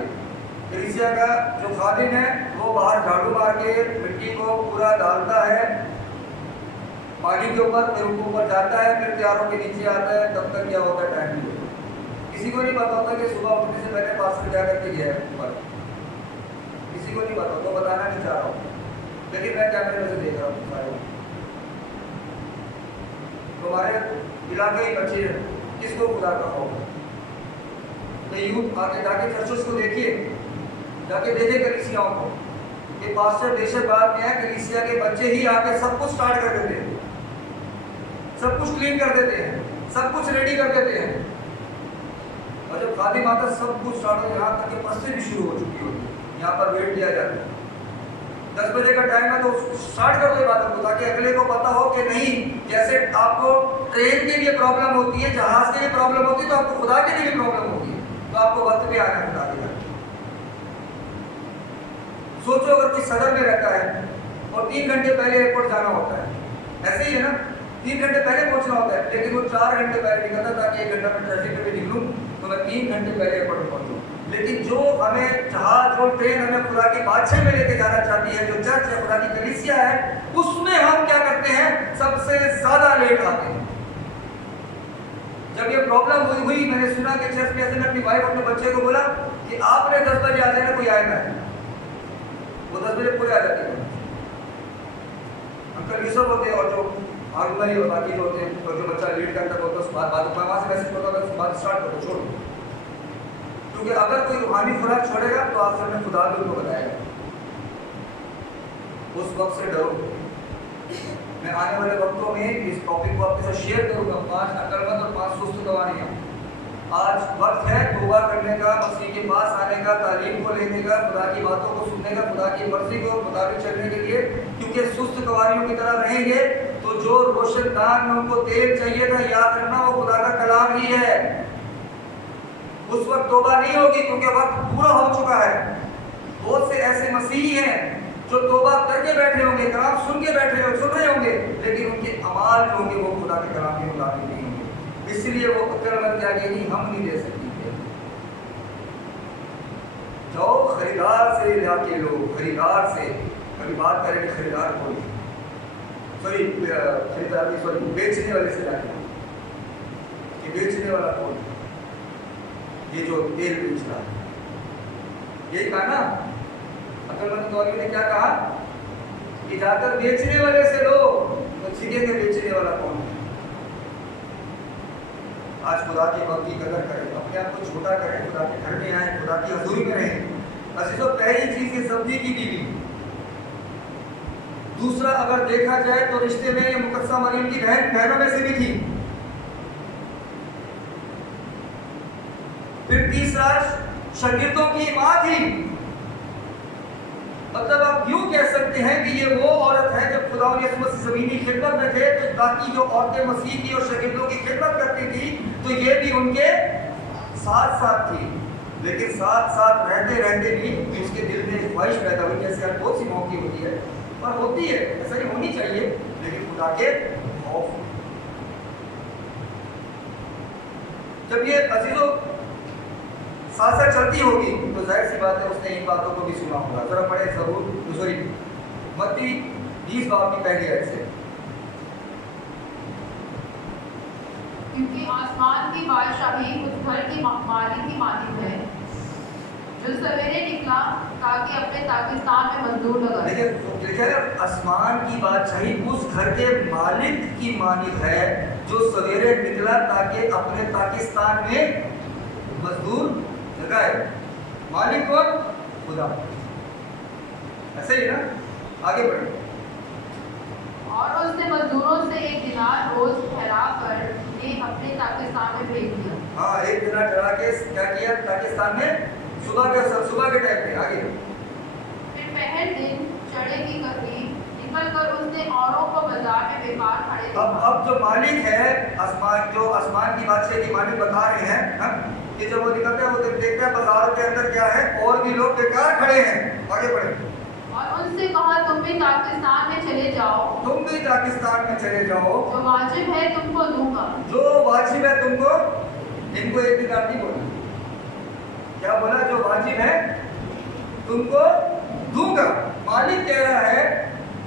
कलीसिया का जो खादिम है वो बाहर झाड़ू मार के मिट्टी को पूरा डालता है पानी के ऊपर, फिर ऊपर जाता है, फिर त्यारों के नीचे आता है। तब तक क्या होता है, टाइम नहीं होता। किसी को नहीं पता होता कि सुबह उठने से पहले पास्टर क्या करके गया है ऊपर, किसी को नहीं पता, तो बताना नहीं चाह रहा हूँ, लेकिन मैं कैमरे में से देख रहा हूँ सारे। हमारे इलाके ही बच्चे किसको खुदा का होगा, तो यूथ आगे जाके चर्चों को देखिए, जाके देखे कलीसियाओं को कि पास्टर बेशक बात में है, कलीसिया के बच्चे ही आके सब कुछ स्टार्ट कर देते हैं, सब कुछ क्लीन कर देते हैं, सब कुछ रेडी कर देते हैं। और जब खादिम आता सब कुछ स्टार्ट हो, यहाँ तक कि पस्ती भी शुरू हो चुकी होती है, यहाँ पर वेट किया जाता है। 10 बजे का टाइम है तो स्टार्ट कर दो इबादत को, ताकि अगले को पता हो कि नहीं, जैसे आपको ट्रेन के लिए प्रॉब्लम होती है, जहाज के लिए प्रॉब्लम होती है, तो आपको खुदा के लिए भी प्रॉब्लम होती है। तो आपको वक्त पे आना खुदा के लिए। सोचो अगर कोई सदर में रहता है और 3 घंटे पहले एयरपोर्ट जाना होता है, ऐसे ही है ना, 3 घंटे पहले पहुंचना होता है, लेकिन वो 4 घंटे पहले निकलता ताकि 1 घंटा में ट्रैफिक में भी निकलूं तो मैं 3 घंटे पहले एयरपोर्ट पहुंचूं। लेकिन जो हमें जहाज और ट्रेन हमें खुदा की बादशाह में लेके जाना चाहती है, जो चर्च है, खुदा की कलीसिया है, उसमें हम क्या करते हैं, सबसे ज्यादा लेट आते हैं। जब ये प्रॉब्लम हुई मैंने सुना कि चर्च में ऐसे में अपनी वाइफ अपने बच्चे को बोला कि आपने 10 बजे आ जाना, कोई आएगा। वो 10 बजे पूरे आ जाते हैं। अंकल यूसुफ होते हैं और जो हारूना ही बाकी जो होते हैं, जो बच्चा लीड करता है तो बात वहाँ से मैसेज करता है, बात स्टार्ट करो, छोड़ो। क्योंकि अगर कोई रूहानी खुराक छोड़ेगा तो आखिर में खुदा भी उनको बताएगा। उस वक्त से डरो। मैं आने वाले वक्तों में इस टॉपिक को आपके साथ शेयर करूंगा, 5 अक्लमंद और 5 सुस्त गवाहियां। आज वक्त है तौबा करने का, मसीह के पास आने का, तालीम को लेने का, खुदा की बातों को सुनने का, खुदा की मर्जी को मुताबिक चलने के लिए। क्योंकि सुस्त गवाहियों की तरह रहेंगे तो जो रोशनदान में उनको तेल चाहिए था, याद रखना वो खुदा का कलाम ही है। उस वक्त तौबा नहीं होगी क्योंकि वक्त पूरा हो चुका है। बहुत से ऐसे मसीही हैं जो तौबा करके बैठे होंगे, कलाम सुन के बैठे होंगे, सुन रहे होंगे, लेकिन उनके अमाल जो होंगे वो खुदा के कलाम के मुताबिक नहीं होंगे। इसलिए वो अक्लमंद क्या कहेगी, हम नहीं दे सकते। जाओ खरीदार से लाके लो, खरीदार से। अभी बात करेंगे खरीदार कौन, सॉरी खरीदार नहीं, सॉरी बेचने वाले से लाके लो। कि बेचने वाला कौन, ये जो तेल बेच रहा है, यही कहा ना अक्लमंद गवाही ने, क्या कहा कि जाकर बेचने वाले से लो। तो सीखेंगे बेचने वाला कौन है। आज खुदा के वक्त की कदर करें, अपने आप को छोटा करें, खुदा के घर में आए, खुदा की हजूरी में रहें। अजीजों, पहली चीज है सब्जी की बीवी। दूसरा, अगर देखा जाए तो रिश्ते में ये मुकद्दसा मरियम की बहनों में से भी थी। फिर तीसरा, शागिर्दों की मां थी। मतलब आप यूं कह सकते हैं कि ये वो औरत है जब खुदा यीशु मसीह ज़मीनी खिदमत में थे तो ताकि जो औरतें मसीह की और शागिर्दों की खिदमत करती थी तो ये भी उनके साथ साथ थी। लेकिन साथ साथ रहते रहते भी उसके दिल में एक ख्वाहिश पैदा हुई, जैसे हर बहुत सी मौकी होती है और होती है, ऐसा ही होनी चाहिए, लेकिन खुदा के खौफ। जब ये अजीजों साथ साथ चलती होगी तो जाहिर सी बात है उसने इन बातों को भी सुना होगा। जरा पढ़े जरूर, सॉरी मत्ती 20 बाब की पहली आयत से। क्योंकि आसमान की बादशाही उस घर की मालिक की मालिक है जो सवेरे निकला ताकि अपने पाकिस्तान में मजदूर लगा। देखिए, आसमान की बादशाही उस घर के मालिक की मालिक है जो सवेरे निकला ताकि अपने पाकिस्तान में मजदूर लगाए। मालिक कौन? खुदा। ऐसे ही ना, आगे बढ़े। और उसने मजदूरों से एक दिनार रोज ठहरा कर उन्हें अपने पाकिस्तान में भेज दिया। हाँ, एक दिनार ठहरा के क्या किया पाकिस्तान में? सुबह के टाइम पे। आगे फिर पहले दिन चढ़े की करीब निकलकर उसने औरों को बाजार में बेकार खड़े देखा। अब जो मालिक है आसमान की बादशाह की मालिक बता रहे हैं कि जब वो निकलते हैं वो देखते हैं बाजारों के अंदर क्या है, और भी लोग बेकार खड़े हैं। आगे बढ़े। और उनसे कहा, तुम भी पाकिस्तान में चले जाओ, तुम भी पाकिस्तान में चले जाओ, जो वाजिब है तुमको दूंगा। जो वाजिब है तुमको, इनको एक दिनार नहीं बोला, क्या बोला? जो वाजिब है तुमको दूंगा। मालिक कह रहा है,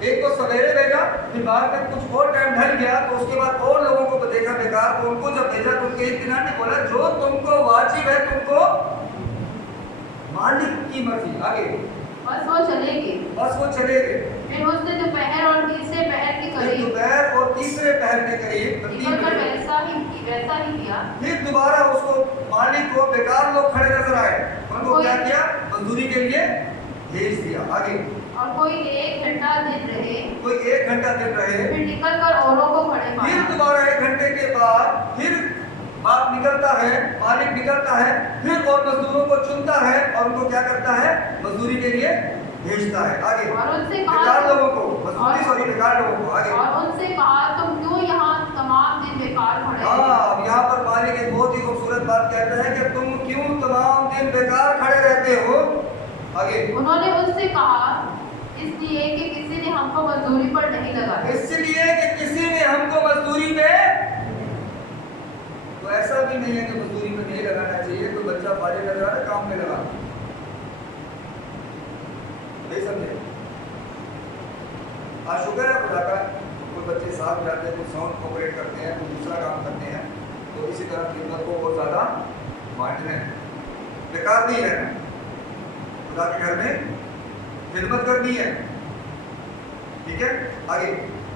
एक को सवेरे भेजा, फिर बाद में कुछ और टाइम ढल गया तो उसके बाद और लोगों को देखा बेकार, तो उनको जब भेजा तो उनको एक दिनार नहीं बोला, जो तुमको वाजिब है तुमको मालिक की मर्जी। आगे बस वो चले गए। फिर उसने दोपहर और तीसरे पहर के करीब निकलकर वैसा ही किया। फिर दोबारा उसको मालिक को बेकार लोग खड़े नजर आए, उनको क्या किया? मजदूरी के लिए भेज दिया। आगे और कोई 1 घंटा दिन रहे, फिर निकलकर औरों को खड़े पाया। फिर दोबारा 1 घंटे के बाद फिर बाप निकलता है, मालिक निकलता है, फिर और मजदूरों को चुनता है और उनको क्या करता है? मजदूरी के लिए भेजता है। आगे और उनसे बेकार लोगों को बेकार लोगों को। आगे और उनसे कहा, तुम क्यों यहाँ तमाम दिन बेकार खड़े हो? अब यहाँ पर मालिक एक बहुत ही खूबसूरत बात कहता है कि तुम क्यों तमाम दिन बेकार खड़े रहते हो। आगे उन्होंने उससे कहा, इसलिए कि किसी ने हमको मजदूरी पर नहीं लगाया। तो ऐसा भी नहीं है कि मजदूरी में नहीं लगाना चाहिए। कोई बच्चा फायदे लगा रहा है, काम में लगा, नहीं समझे? आज शुक्र है खुदा का, कुछ बच्चे साथ जाते हैं, कुछ साउंड ऑपरेट करते हैं, कुछ दूसरा काम करते हैं, तो इसी तरह खिदमत को और ज़्यादा बांटने बेकार नहीं है। खुदा के घर में खिदमत करनी है, ठीक है? आगे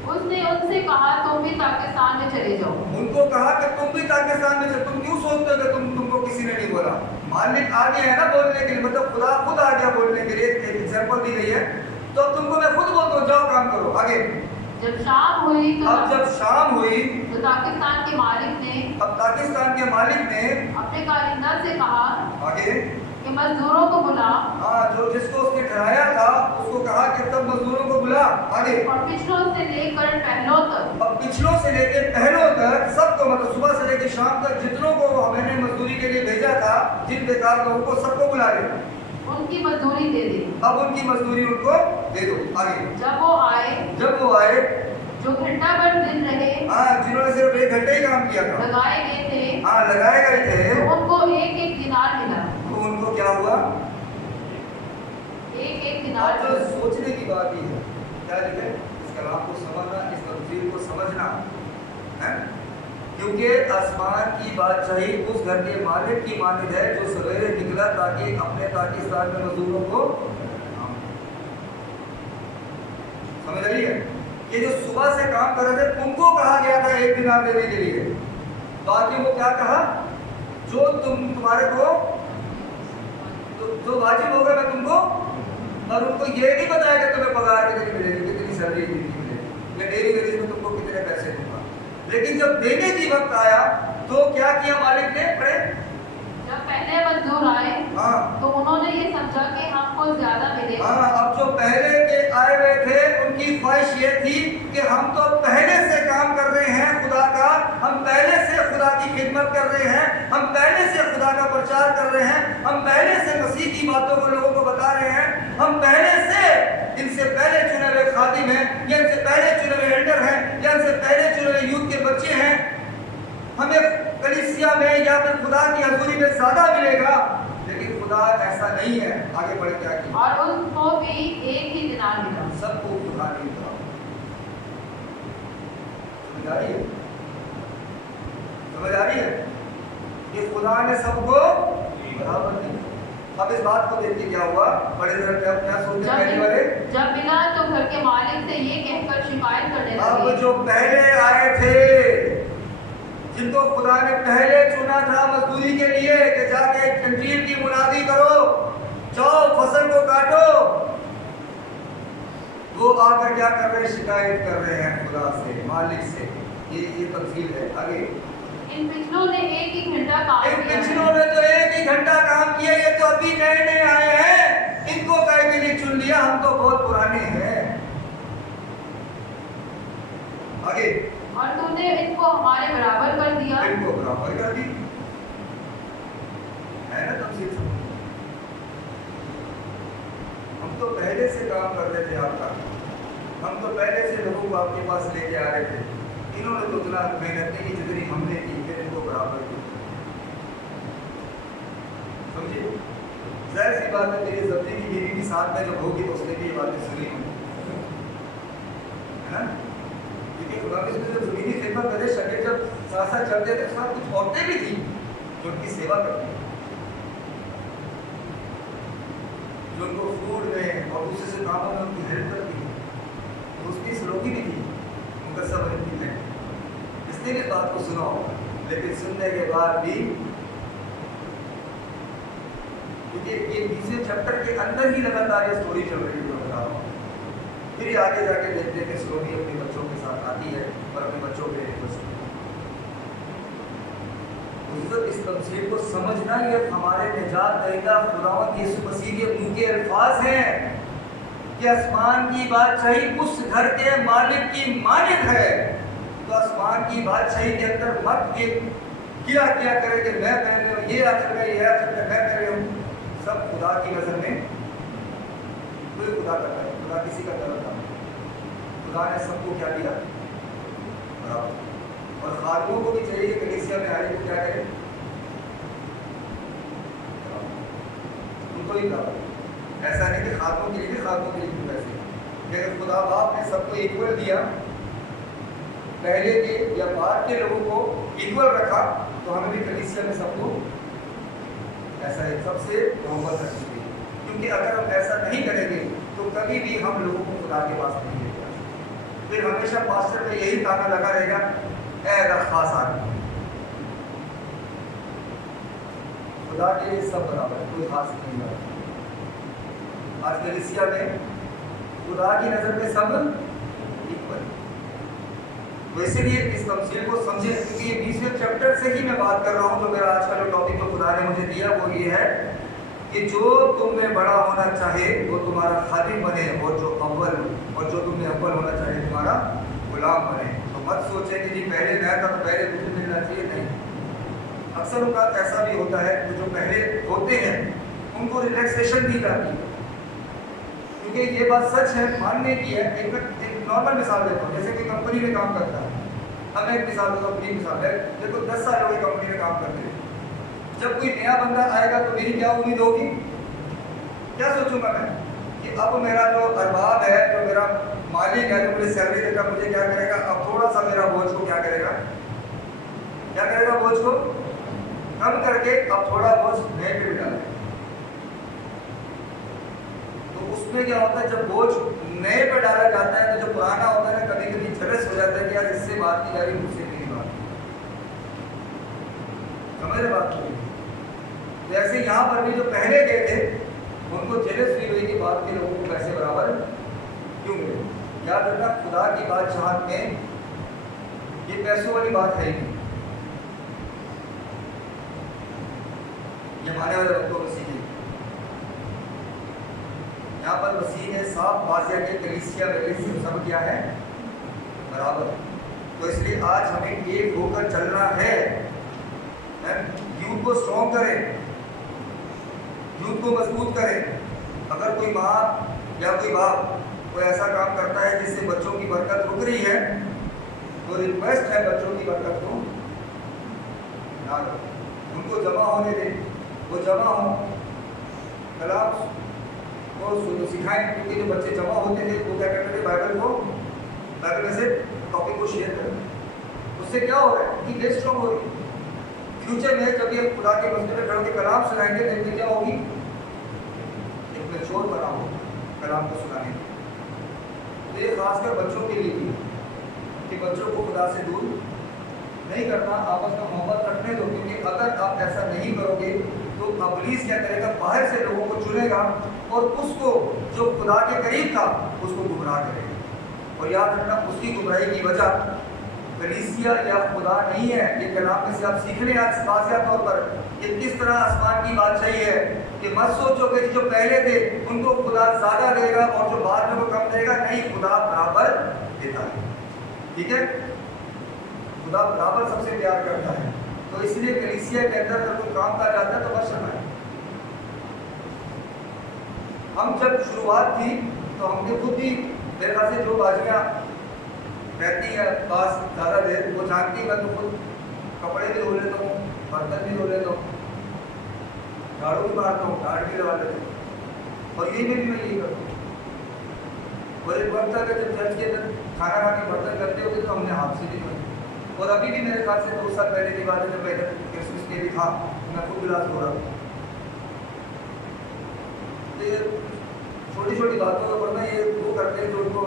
उसने उनसे कहा तुम भी पाकिस्तान में चले जाओ। उनको कहा कि तुम भी पाकिस्तान में चलो। तुम क्यों सोचते हो कि तुमको किसी ने नहीं बोला? मालिक आ गया है ना बोलने के लिए, मतलब खुदा खुद आ गया बोलने के लिए। एक एग्जांपल दी गई है, तो अब तुमको मैं खुद बोलता हूँ जाओ काम करो। आगे जब शाम हुई तो अब जब शाम हुई तो पाकिस्तान के मालिक ने अब पाकिस्तान के मालिक ने अपने कारिंदा से कहा आगे कि मजदूरों को बुला जो जिसको उसने ठहराया था उसको कहा कि सब मजदूरों को बुला। आगे और पिछलों से लेकर पहलों तक अब पिछलों से लेकर पहलों तक सबको, मतलब सुबह से लेकर शाम तक जितनों को मैंने मजदूरी के लिए भेजा था, जिन बेकार लोगों को, सबको बुला ले। उनकी मजदूरी दे दी। अब उनकी मजदूरी उनको दे दो। आगे जब वो आए जो घंटा भर दिन रहे, जिन्होंने सिर्फ 1 घंटे ही काम किया था, लगाए गए थे, लगाए गए थे, तो उनको एक एक दिनार मिला। तो उनको क्या हुआ? एक एक दिनार। तो सोचने की बात ही है, क्या लिखे इस कलाम को समझना, इस तफसीर को समझना है, क्योंकि आसमान की बादशाही उस घर के मालिक की मानिद है जो सवेरे निकला ताकि अपने पाकिस्तान में मजदूरों को समझ रही है। ये जो सुबह से काम कर रहे थे उनको कहा गया था 1 दिनार देने के लिए। बाकी वो क्या कहा, जो तुम्हारे को जो वाजिब होगा मैं तुमको, और उनको ये नहीं बताया कि तुम्हें पगार कितनी मिलेगी, कितनी सैलरी कितनी मिलेगी, या डेली वेजेस में तुमको कितने पैसे दूंगा। लेकिन जब देने की वक्त आया तो क्या किया मालिक ने? पढ़े जब पहले मजदूर आए तो उन्होंने ये समझा कि हमको ज्यादा मिलेगा। अब जो पहले के आए हुए थे उनकी ख्वाहिश ये थी कि हम तो पहले से काम कर रहे हैं खुदा का, हम पहले से खुदा की खिदमत कर रहे हैं, हम पहले से खुदा का प्रचार कर रहे हैं, हम पहले से मसीह की बातों को लोगों को बता रहे हैं, हम पहले से इनसे पहले चुने हुए खादिम हैं, या इनसे पहले चुने हुए एल्डर हैं, या इनसे पहले चुने हुए यूथ के बच्चे हैं, हमें कलीसिया में या फिर खुदा की हजूरी में ज्यादा मिलेगा। लेकिन खुदा ऐसा नहीं है। आगे बढ़ क्या किया? और उनको भी एक ही दिनार मिला। सबको खुदा नहीं था। समझ आ रही है? समझ आ रही है कि खुदा ने सबको बराबर दिया। अब इस बात को देख के क्या हुआ? बड़े क्या सोचते हैं पहले वाले? जब मिला तो घर के मालिक से ये कहकर शिकायत करने लगे। अब जो पहले आए थे, जिनको खुदा ने पहले चुना था मजदूरी के लिए कि जाके जंजीर की मुनादी करो, जाओ फसल को काटो, वो आकर क्या कर रहे हैं? शिकायत कर रहे हैं खुदा से, मालिक से। ये तफसील है। आगे इन पिछलों ने एक ही घंटा काम किया। इन पिछलों ने तो 1 ही घंटा काम किया, ये तो अभी नए नए आए हैं, इनको कह के नहीं चुन लिया, हम तो बहुत पुराने हैं। आगे और तूने इनको हमारे बराबर कर दिया। इनको बराबर कर दी है ना तफसील। हम तो पहले से काम कर रहे थे आपका, हम तो पहले से लोगों को आपके पास लेके आ रहे थे, इन्होंने तो उतना मेहनत नहीं की जितनी हमने की, फिर इनको बराबर की। समझिए, जाहिर सी बात है तेरी जब्ती की बीवी भी साथ में जब होगी तो उसने भी ये बातें सुनी होंगी, है ना? क्योंकि खुदा की जब जमीनी खिदमत करे शरीर जब साथ साथ चलते थे, साथ कुछ औरतें भी थी जो उनकी सेवा करती, जो उनको फूड में और दूसरे से कामों में उनकी हेल्प करती थी, तो उसकी सलोकी भी थी, उनका सब रहती है। इसने भी बात को सुना होगा, लेकिन सुनने के बाद भी, क्योंकि ये 20वें चैप्टर के अंदर ही लगातार ये स्टोरी चल रही है, मैं बता रहा हूँ। फिर आगे जाके देखते हैं कि स्लोनी अपने बच्चों के साथ आती है और अपने बच्चों पे इस तफसीर को समझना ये हमारे निजात दहिंदा खुदावंद यीशु मसीह के मुंह के अल्फाज हैं कि आसमान की बादशाही उस घर के मालिक की मानिद है। तो आसमान की बादशाही के अंदर मत के क्या क्या करे कि मैं पहले हूँ, ये आचर में, ये आचर में मैं पहले हूँ। सब खुदा की नजर में कोई खुदा करता है, खुदा किसी का गलत था। खुदा ने सबको क्या दिया? बराबर। और खादिमों को भी चाहिए कि कलीसिया में आए तो क्या करें? उनको ही बराबर। ऐसा नहीं कि खादिमों के लिए भी, खादिमों के लिए भी वैसे, लेकिन खुदा बाप ने सबको इक्वल दिया, पहले के या बाद के लोगों को इक्वल रखा, तो हमें भी कलीसिया में सबको ऐसा है, सबसे मोहब्बत रखनी चाहिए। क्योंकि अगर हम ऐसा नहीं करेंगे तो कभी भी हम लोगों को खुदा के पास नहीं लेके आ सकते। फिर हमेशा पास्टर में यही ताना लगा रहेगा, ऐ खास आदमी। खुदा के लिए सब बराबर, कोई खास नहीं है। आज कलीसिया में खुदा की नजर में सब इक्वल। तो इसीलिए इस तफसील को समझे, क्योंकि ये 20वें चैप्टर से ही मैं बात कर रहा हूँ। तो मेरा आज का जो टॉपिक तो खुदा ने मुझे दिया वो ये है कि जो तुम में बड़ा होना चाहे वो तुम्हारा खादिम बने, और जो तुम में अव्वल होना चाहे तुम्हारा गुलाम बने। तो मत सोचे कि जी पहले मैं था तो पहले मुझे मिलना चाहिए, नहीं। अक्सर उनका ऐसा भी होता है कि जो पहले होते हैं उनको रिलैक्सेशन दी जाती है, क्योंकि ये बात सच है, मानने की है। एक नॉर्मल मिसाल देता हूँ, जैसे कोई कंपनी में काम करता है। अब मैं एक मिसाल देता हूँ, अपनी मिसाल है। देखो 10 साल हो गए कंपनी में काम करते हैं। जब कोई नया बंदा आएगा तो मेरी क्या उम्मीद होगी, क्या सोचूंगा मैं कि अब मेरा जो अरबाब है, जो मेरा मालिक है, जो मुझे सैलरी देगा, मुझे क्या करेगा, अब थोड़ा सा मेरा बोझ को क्या करेगा, बोझ को कम करके अब थोड़ा बोझ नए पे बिठा देगा। तो उसमें क्या होता है, जब बोझ नए पे डाला जाता है तो जो पुराना होता है ना, कभी कभी झलस हो जाता है कि यार इससे बात की जा रही, मुझसे नहीं बात। समझ रहे बात को? जैसे यहाँ पर भी जो पहले गए थे उनको जेलस फील हुई कि बात के लोगों को पैसे बराबर क्यों मिले। याद रखना, खुदा की बादशाहत में ये पैसों वाली बात है ही नहीं। ये माने वाले लोगों को सीखे। यहाँ पर मसीह ने साफ बाजिया के कलीसिया में सब क्या है, बराबर। तो इसलिए आज हमें एक होकर चलना है। यूथ को स्ट्रॉन्ग करें, यूथ को मजबूत करें। अगर कोई माँ या कोई बाप कोई ऐसा काम करता है जिससे बच्चों की बरकत रुक रही है, तो रिक्वेस्ट है बच्चों की बरकत को ना करो, उनको जमा होने दें, वो जमा हो, कलाम को सिखाएं। क्योंकि जो बच्चे जमा होते थे वो क्या करते थे, बाइबल में से टॉपिक को शेयर करें। उससे क्या हो रहा है कि बेस स्ट्रॉन्ग हो रही है। फ्यूचर में जब ये खुदा के मस्जिद में खड़े के कलाम सुनाएंगे तो क्या होगी, एक मैच्योर बना हो कलाम को सुनाने के। तो ये खासकर बच्चों के लिए भी कि बच्चों को खुदा से दूर नहीं करना, आपस में मोहब्बत रखने दो। क्योंकि अगर आप ऐसा नहीं करोगे तो इब्लीस क्या करेगा, बाहर से लोगों को चुनेगा और उसको जो खुदा के करीब था उसको गुमराह करेगा। और याद रखना, उसकी गुमराही की वजह कलीसिया या खुदा नहीं है। ये कलाम में से आप सीख रहे हैं वाज़िया तौर पर ये किस तरह आसमान की बादशाही है कि मत सोचो कि जो पहले थे उनको खुदा ज़्यादा देगा और जो बाद में वो कम देगा। नहीं, खुदा बराबर देता है। ठीक है, खुदा बराबर सबसे प्यार करता है। तो इसलिए कलीसिया के अंदर अगर कोई काम का जाता है तो बस है। हम जब शुरुआत की तो हमने खुद ही मेरे ख्याल से जो बाजियाँ रहती है पास ज़्यादा देर, वो जानती है। मैं तो खुद कपड़े भी धो लेता हूँ, बर्तन भी धो लेता हूँ, झाड़ू भी मारता हूँ, झाड़ भी लगा लेता हूँ। और यही में भी मैं यही करता हूँ। और एक वक्त था कि जब चर्च के अंदर खाना खा के बर्तन करते होते तो हमने हाथ से भी धोए। और अभी भी मेरे ख्याल से 2 साल पहले की बात है, जब मैं इधर क्रिसमस के भी था, मैं खुद गिलास धो रहा था। तो ये छोटी छोटी बातों का वरना ये वो करते हैं जो उनको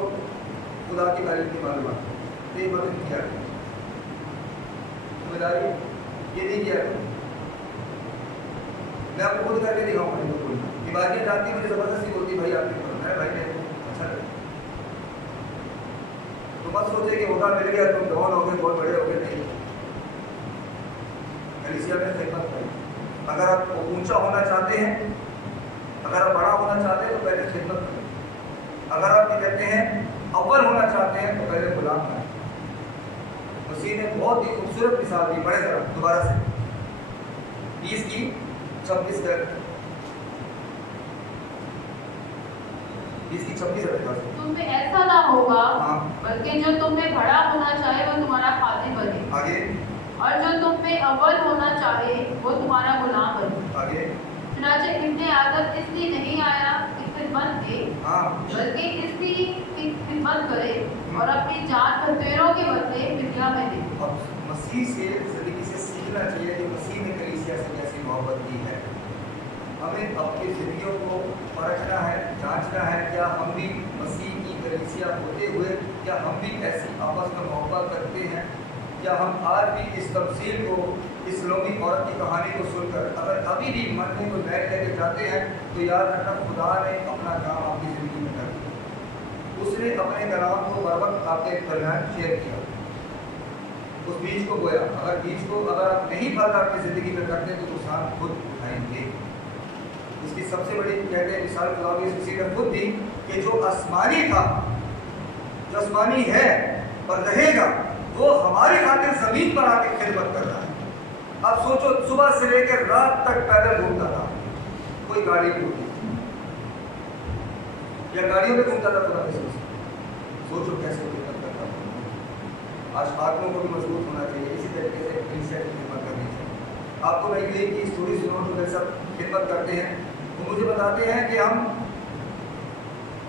खुदा की तारीफ की मालूम है। तो ये मदद किया जिम्मेदारी ये नहीं किया। मैं आपको खुद करके दिखाऊंगा, नहीं तो कोई बातें जाती मुझे ज़बरदस्ती बोलती भाई आप नहीं करो, मैं भाई नहीं अच्छा लगे। तो मत सोचे कि होगा मिल गया तुम डॉन हो गए, बहुत बड़े हो गए। नहीं, कलीसिया में खिदमत करें। अगर आप ऊंचा होना चाहते हैं, अगर आप बड़ा होना चाहते हैं तो पहले खिदमत करें। अगर आप कहते हैं अव्वल होना चाहते हैं तो पहले गुलाम करें। मसीह ने बहुत ही खूबसूरत मिसाल दी। बड़े तरफ दोबारा से 20 की 26 तक 20 की 26 तक तुम में ऐसा ना होगा, हाँ। बल्कि जो तुम में बड़ा होना चाहे वो तुम्हारा खादिम बने, आगे, और जो तुम में अव्वल होना चाहे वो तुम्हारा गुलाम बने। आगे, चुनांचे इब्ने आदम इसलिए नहीं आया कि खिदमत दे, हाँ, बल्कि इसलिए कि खिदमत करे और अपनी जान खतेरों के बदले फिदिया में दे। अब मसीह से ज़िंदगी से सीखना चाहिए कि मसीह ने कलीसिया से कैसी मोहब्बत की है। हमें अपनी ज़िंदगियों को परखना है, जांचना है, क्या हम भी मसीह की कलीसिया होते हुए क्या हम भी ऐसी आपस में मोहब्बत करते हैं? क्या हम आज भी इस तमसील को, इस लौंगी औरत की कहानी को सुनकर अगर अभी भी मन में कोई बैठ लेके जाते हैं तो याद रखना खुदा ने अपना काम आपकी ज़िंदगी में कर दिया। उसने अपने कलाम को बर वक्त आपके दरमियान शेयर किया, उस बीज को बोया। अगर बीज को अगर आप नहीं फल आपकी ज़िंदगी में करते तो नुकसान खुद उठाएंगे। इसकी सबसे बड़ी कहते हैं मिसाल खुदा ने किसी ने खुद दी कि जो आसमानी था, जो आसमानी है और रहेगा, वो हमारी खातिर जमीन पर आके खिदमत कर रहा है। अब सोचो, सुबह से लेकर रात तक पैदल घूमता था, कोई गाड़ी नहीं होती या गाड़ियों में घूमता था। थोड़ा सोचो कैसे खिदमत करता था। आज आत्मों को भी मजबूत होना चाहिए, इसी तरीके से कलीसिया की खिदमत करनी चाहिए। आपको मैं यूएई की स्टोरी सुनाऊं जो मेरे साथ खिदमत करते हैं, वो मुझे बताते हैं कि हम,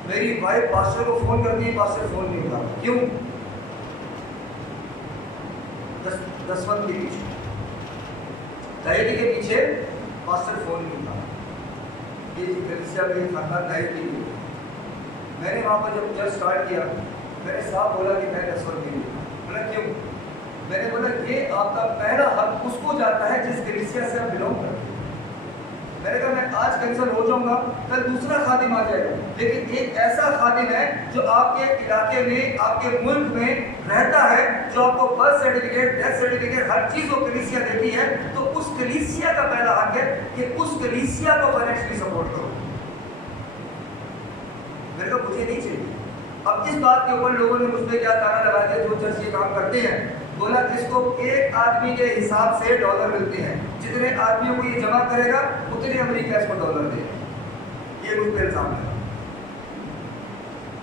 मेरी वाइफ पास्टर को फोन करती है, पास्टर फोन नहीं उठाता। क्यों? 10 वक्त के पीछे, डायरी के पीछे पास्टर फोन नहीं उठाता। ये कलीसिया में खानदान डायरी की। मैंने वहाँ पर जब चर्च स्टार्ट किया, मैंने साफ बोला कि मैं 10 वक्त नहीं उठा। बोला क्यों? मैंने बोला ये आपका पहला हक उसको जाता है जिस कलीसिया से आप बिलोंग करते हैं। मैंने कहा मैं आज कैंसर हो जाऊंगा, कल दूसरा खादिम आ जाएगा, लेकिन एक ऐसा खादिम है जो आपके इलाके में, आपके मुल्क में रहता है, जो आपको बर्थ सर्टिफिकेट, डेथ सर्टिफिकेट, हर चीज वो कलीसिया देती है। तो उस कलीसिया का पहला हक है कि उस कलीसिया को फाइनेंशियली सपोर्ट करो। मेरे को मुझे नहीं चाहिए। अब इस बात के ऊपर लोगों ने मुझ पर क्या ताना लगा दिया, जो चर्च ये काम करते हैं, बोला इसको एक आदमी के हिसाब से डॉलर मिलते हैं, जितने आदमियों को ये जमा करेगा उतने अमेरिका इसको डॉलर देगा। ये मुझ पर इल्जाम है।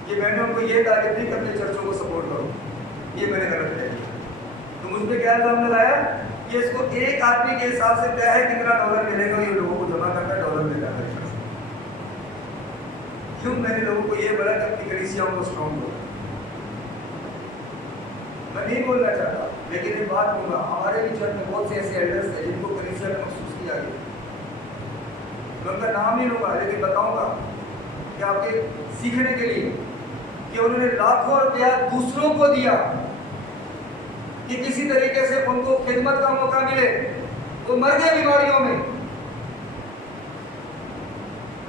ये मैंने उनको ये तारीफ नहीं करते चर्चों को सपोर्ट करो, ये मैंने गलत किया। तो मुझ पर क्या इल्जाम लगाया कि इसको एक आदमी के हिसाब से क्या है कितना डॉलर मिलेगा, ये लोगों को जमा करता है, डॉलर देता है। क्यों? मैंने लोगों को ये बोला कि अपनी कलीसियाओं को स्ट्रॉन्ग करो। मैं नहीं बोलना चाहता, लेकिन एक बात कहूँगा, हमारे भी चर्च में बहुत से ऐसे एल्डर्स हैं जिनको कलीसिया में महसूस किया गया। मैं उनका नाम नहीं लूँगा, लेकिन बताऊँगा कि आपके सीखने के लिए कि उन्होंने लाखों रुपया दूसरों को दिया कि किसी तरीके से उनको खिदमत का मौका मिले। वो मर गए बीमारियों में,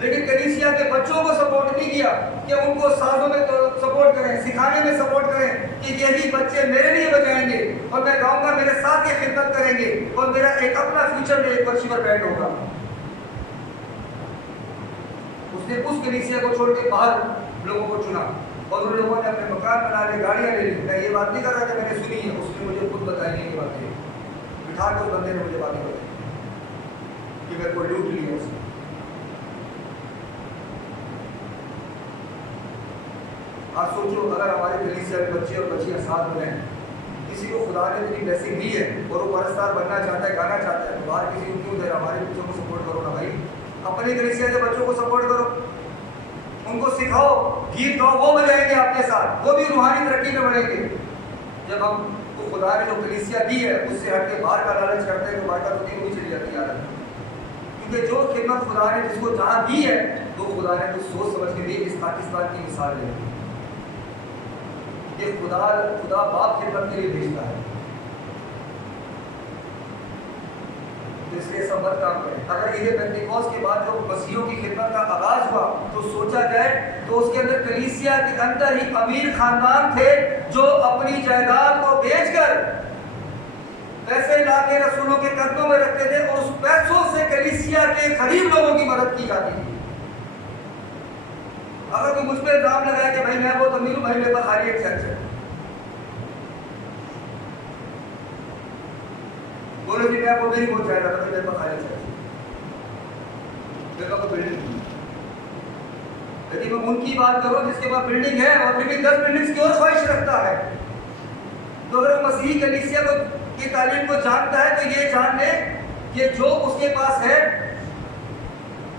लेकिन कलीसिया के बच्चों को सपोर्ट नहीं किया कि उनको सालों में तो सपोर्ट करें, सिखाने में सपोर्ट करें कि यही बच्चे मेरे लिए बजाएंगे और मैं गाऊंगा, मेरे साथ ये खिदमत करेंगे और मेरा एक अपना फ्यूचर में एक पर्ची पर बैंड होगा। उसने उस कलीसिया को छोड़ के बाहर लोगों को चुना और उन लोगों ने अपने मकान बना लिए, गाड़ियां ले ली। मैं ये बात नहीं कर रहा कि मैंने सुनी है, उसने मुझे खुद बताई है ये बातें, बिठा के उस बंदे ने मुझे बातें बताई कि मेरे को लूट लिया उसने। आप सोचो, अगर हमारे कलीसिया के बच्चे और बच्चियां साथ में हैं, किसी को खुदा ने इतनी ब्लेसिंग दी है और वो परस्तार बनना चाहता है, गाना चाहता है, तो बाहर किसी को क्यों दे? हमारे बच्चों को सपोर्ट करो ना भाई, अपने कलीसिया के बच्चों को सपोर्ट करो, उनको सिखाओ, गीत गाओ, वो बजाएंगे आपके साथ, वो भी रूहानी तरक्की में बढ़ेंगे। जब हम तो खुदा ने जो कलीसिया दी है उससे हट के बाहर का लालच करते हैं तो बाहर का तो नहीं चली जाती यार। क्योंकि जो खिदमत खुदा ने जिसको जहाँ दी है वो खुदा ने तो सोच समझ के दी। इस पाकिस्तान की मिसाल है, ये खुदा बाप खिदमत के लिए भेजता है, तो इसलिए सब मत काम करें। अगर ईद पेंटिकॉस्ट के बाद जो मसीहों की खिदमत का आगाज हुआ तो सोचा जाए तो उसके अंदर कलीसिया के अंदर ही अमीर खानदान थे जो अपनी जायदाद को बेचकर पैसे लाके रसूलों के कदमों में रखते थे और उस पैसों से कलीसिया के गरीब लोगों की मदद की जाती थी। अगर कोई मुझ पर इल्जाम लगाया कि भाई मैं बहुत अमीर हूं, भाई मेरे पास खाली एक चर्च है, बोलो जी मैं आपको नहीं बहुत जाएगा तो मेरे पास खाली चर्च है, मेरे पास बिल्डिंग नहीं। लेकिन मैं उनकी बात करो जिसके पास बिल्डिंग है और फिर भी 10 बिल्डिंग्स की और ख्वाहिश रखता है, तो अगर वो मसीही कलीसिया को की तालीम को जानता है तो ये जान ले कि जो उसके पास है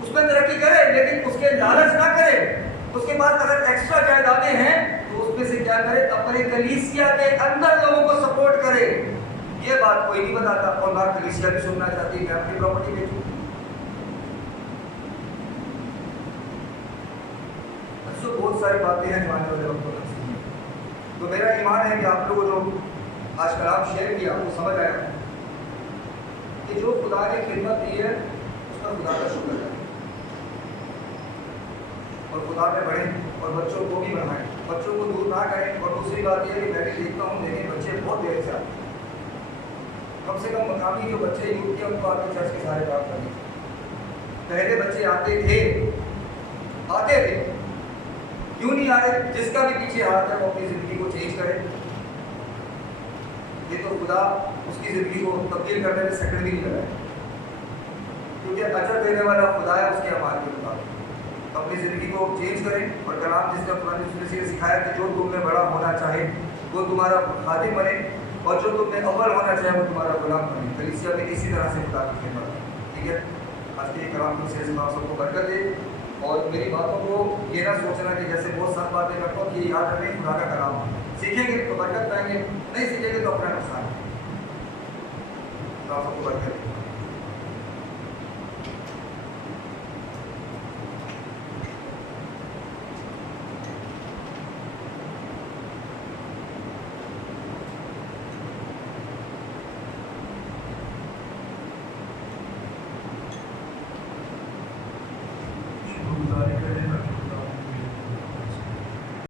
उसमें तरक्की करे, लेकिन उसके लालच ना करे। उसके पास अगर एक्स्ट्रा जायदादें हैं तो उसमें से क्या करे, अपने कलीसिया के अंदर लोगों को सपोर्ट करे। ये बात कोई नहीं बताता और बात कलीसिया भी सुनना चाहती है, मैं अपनी प्रॉपर्टी बेचूं। तो बहुत सारी बातें हैं जो आने वाले वक्त में सीखेंगे। तो मेरा ईमान है कि आप लोगों जो आज कलाम शेयर किया आपको समझ आया कि जो खुदा ने खिदमत दी है उसका खुदा का शुक्र है, और खुदा में बढ़ें और बच्चों को भी बढ़ाएं, बच्चों को दूर ना करें। और दूसरी बात यह है कि मैं भी देखता हूँ मेरे बच्चे बहुत देर से आते हैं, कम से कम मकामी जो बच्चे यूथ के उनको आते चर्च के सारे काम करने। पहले बच्चे आते थे, क्यों नहीं आ रहे? जिसका भी पीछे हाथ है वो अपनी ज़िंदगी को चेंज करे। ये तो खुदा उसकी ज़िंदगी को तब्दील करने में सेकंड भी नहीं लगा है, क्योंकि अजर देने वाला खुदा है उसके अमाल के मुताबिक। अपनी ज़िंदगी को चेंज करें और कलाम जिसका खुदा ने उसने सिखाया कि जो तुम में बड़ा होना चाहे वो तुम्हारा खादिम बने, और जो तुम में अव्वल होना चाहे वो तुम्हारा गुलाम बने। कलीसिया में इसी तरह से खुदा की खिदमत, ठीक है। आज के कलाम को से सबको बरकत दे, और मेरी बातों को ये ना सोचना कि जैसे बहुत सारी बातें करता हूँ कि याद रखें खुदा का कलाम सीखेंगे तो बरकत पाएंगे, नहीं सीखेंगे तो अपना नुकसान है। सबको बरकत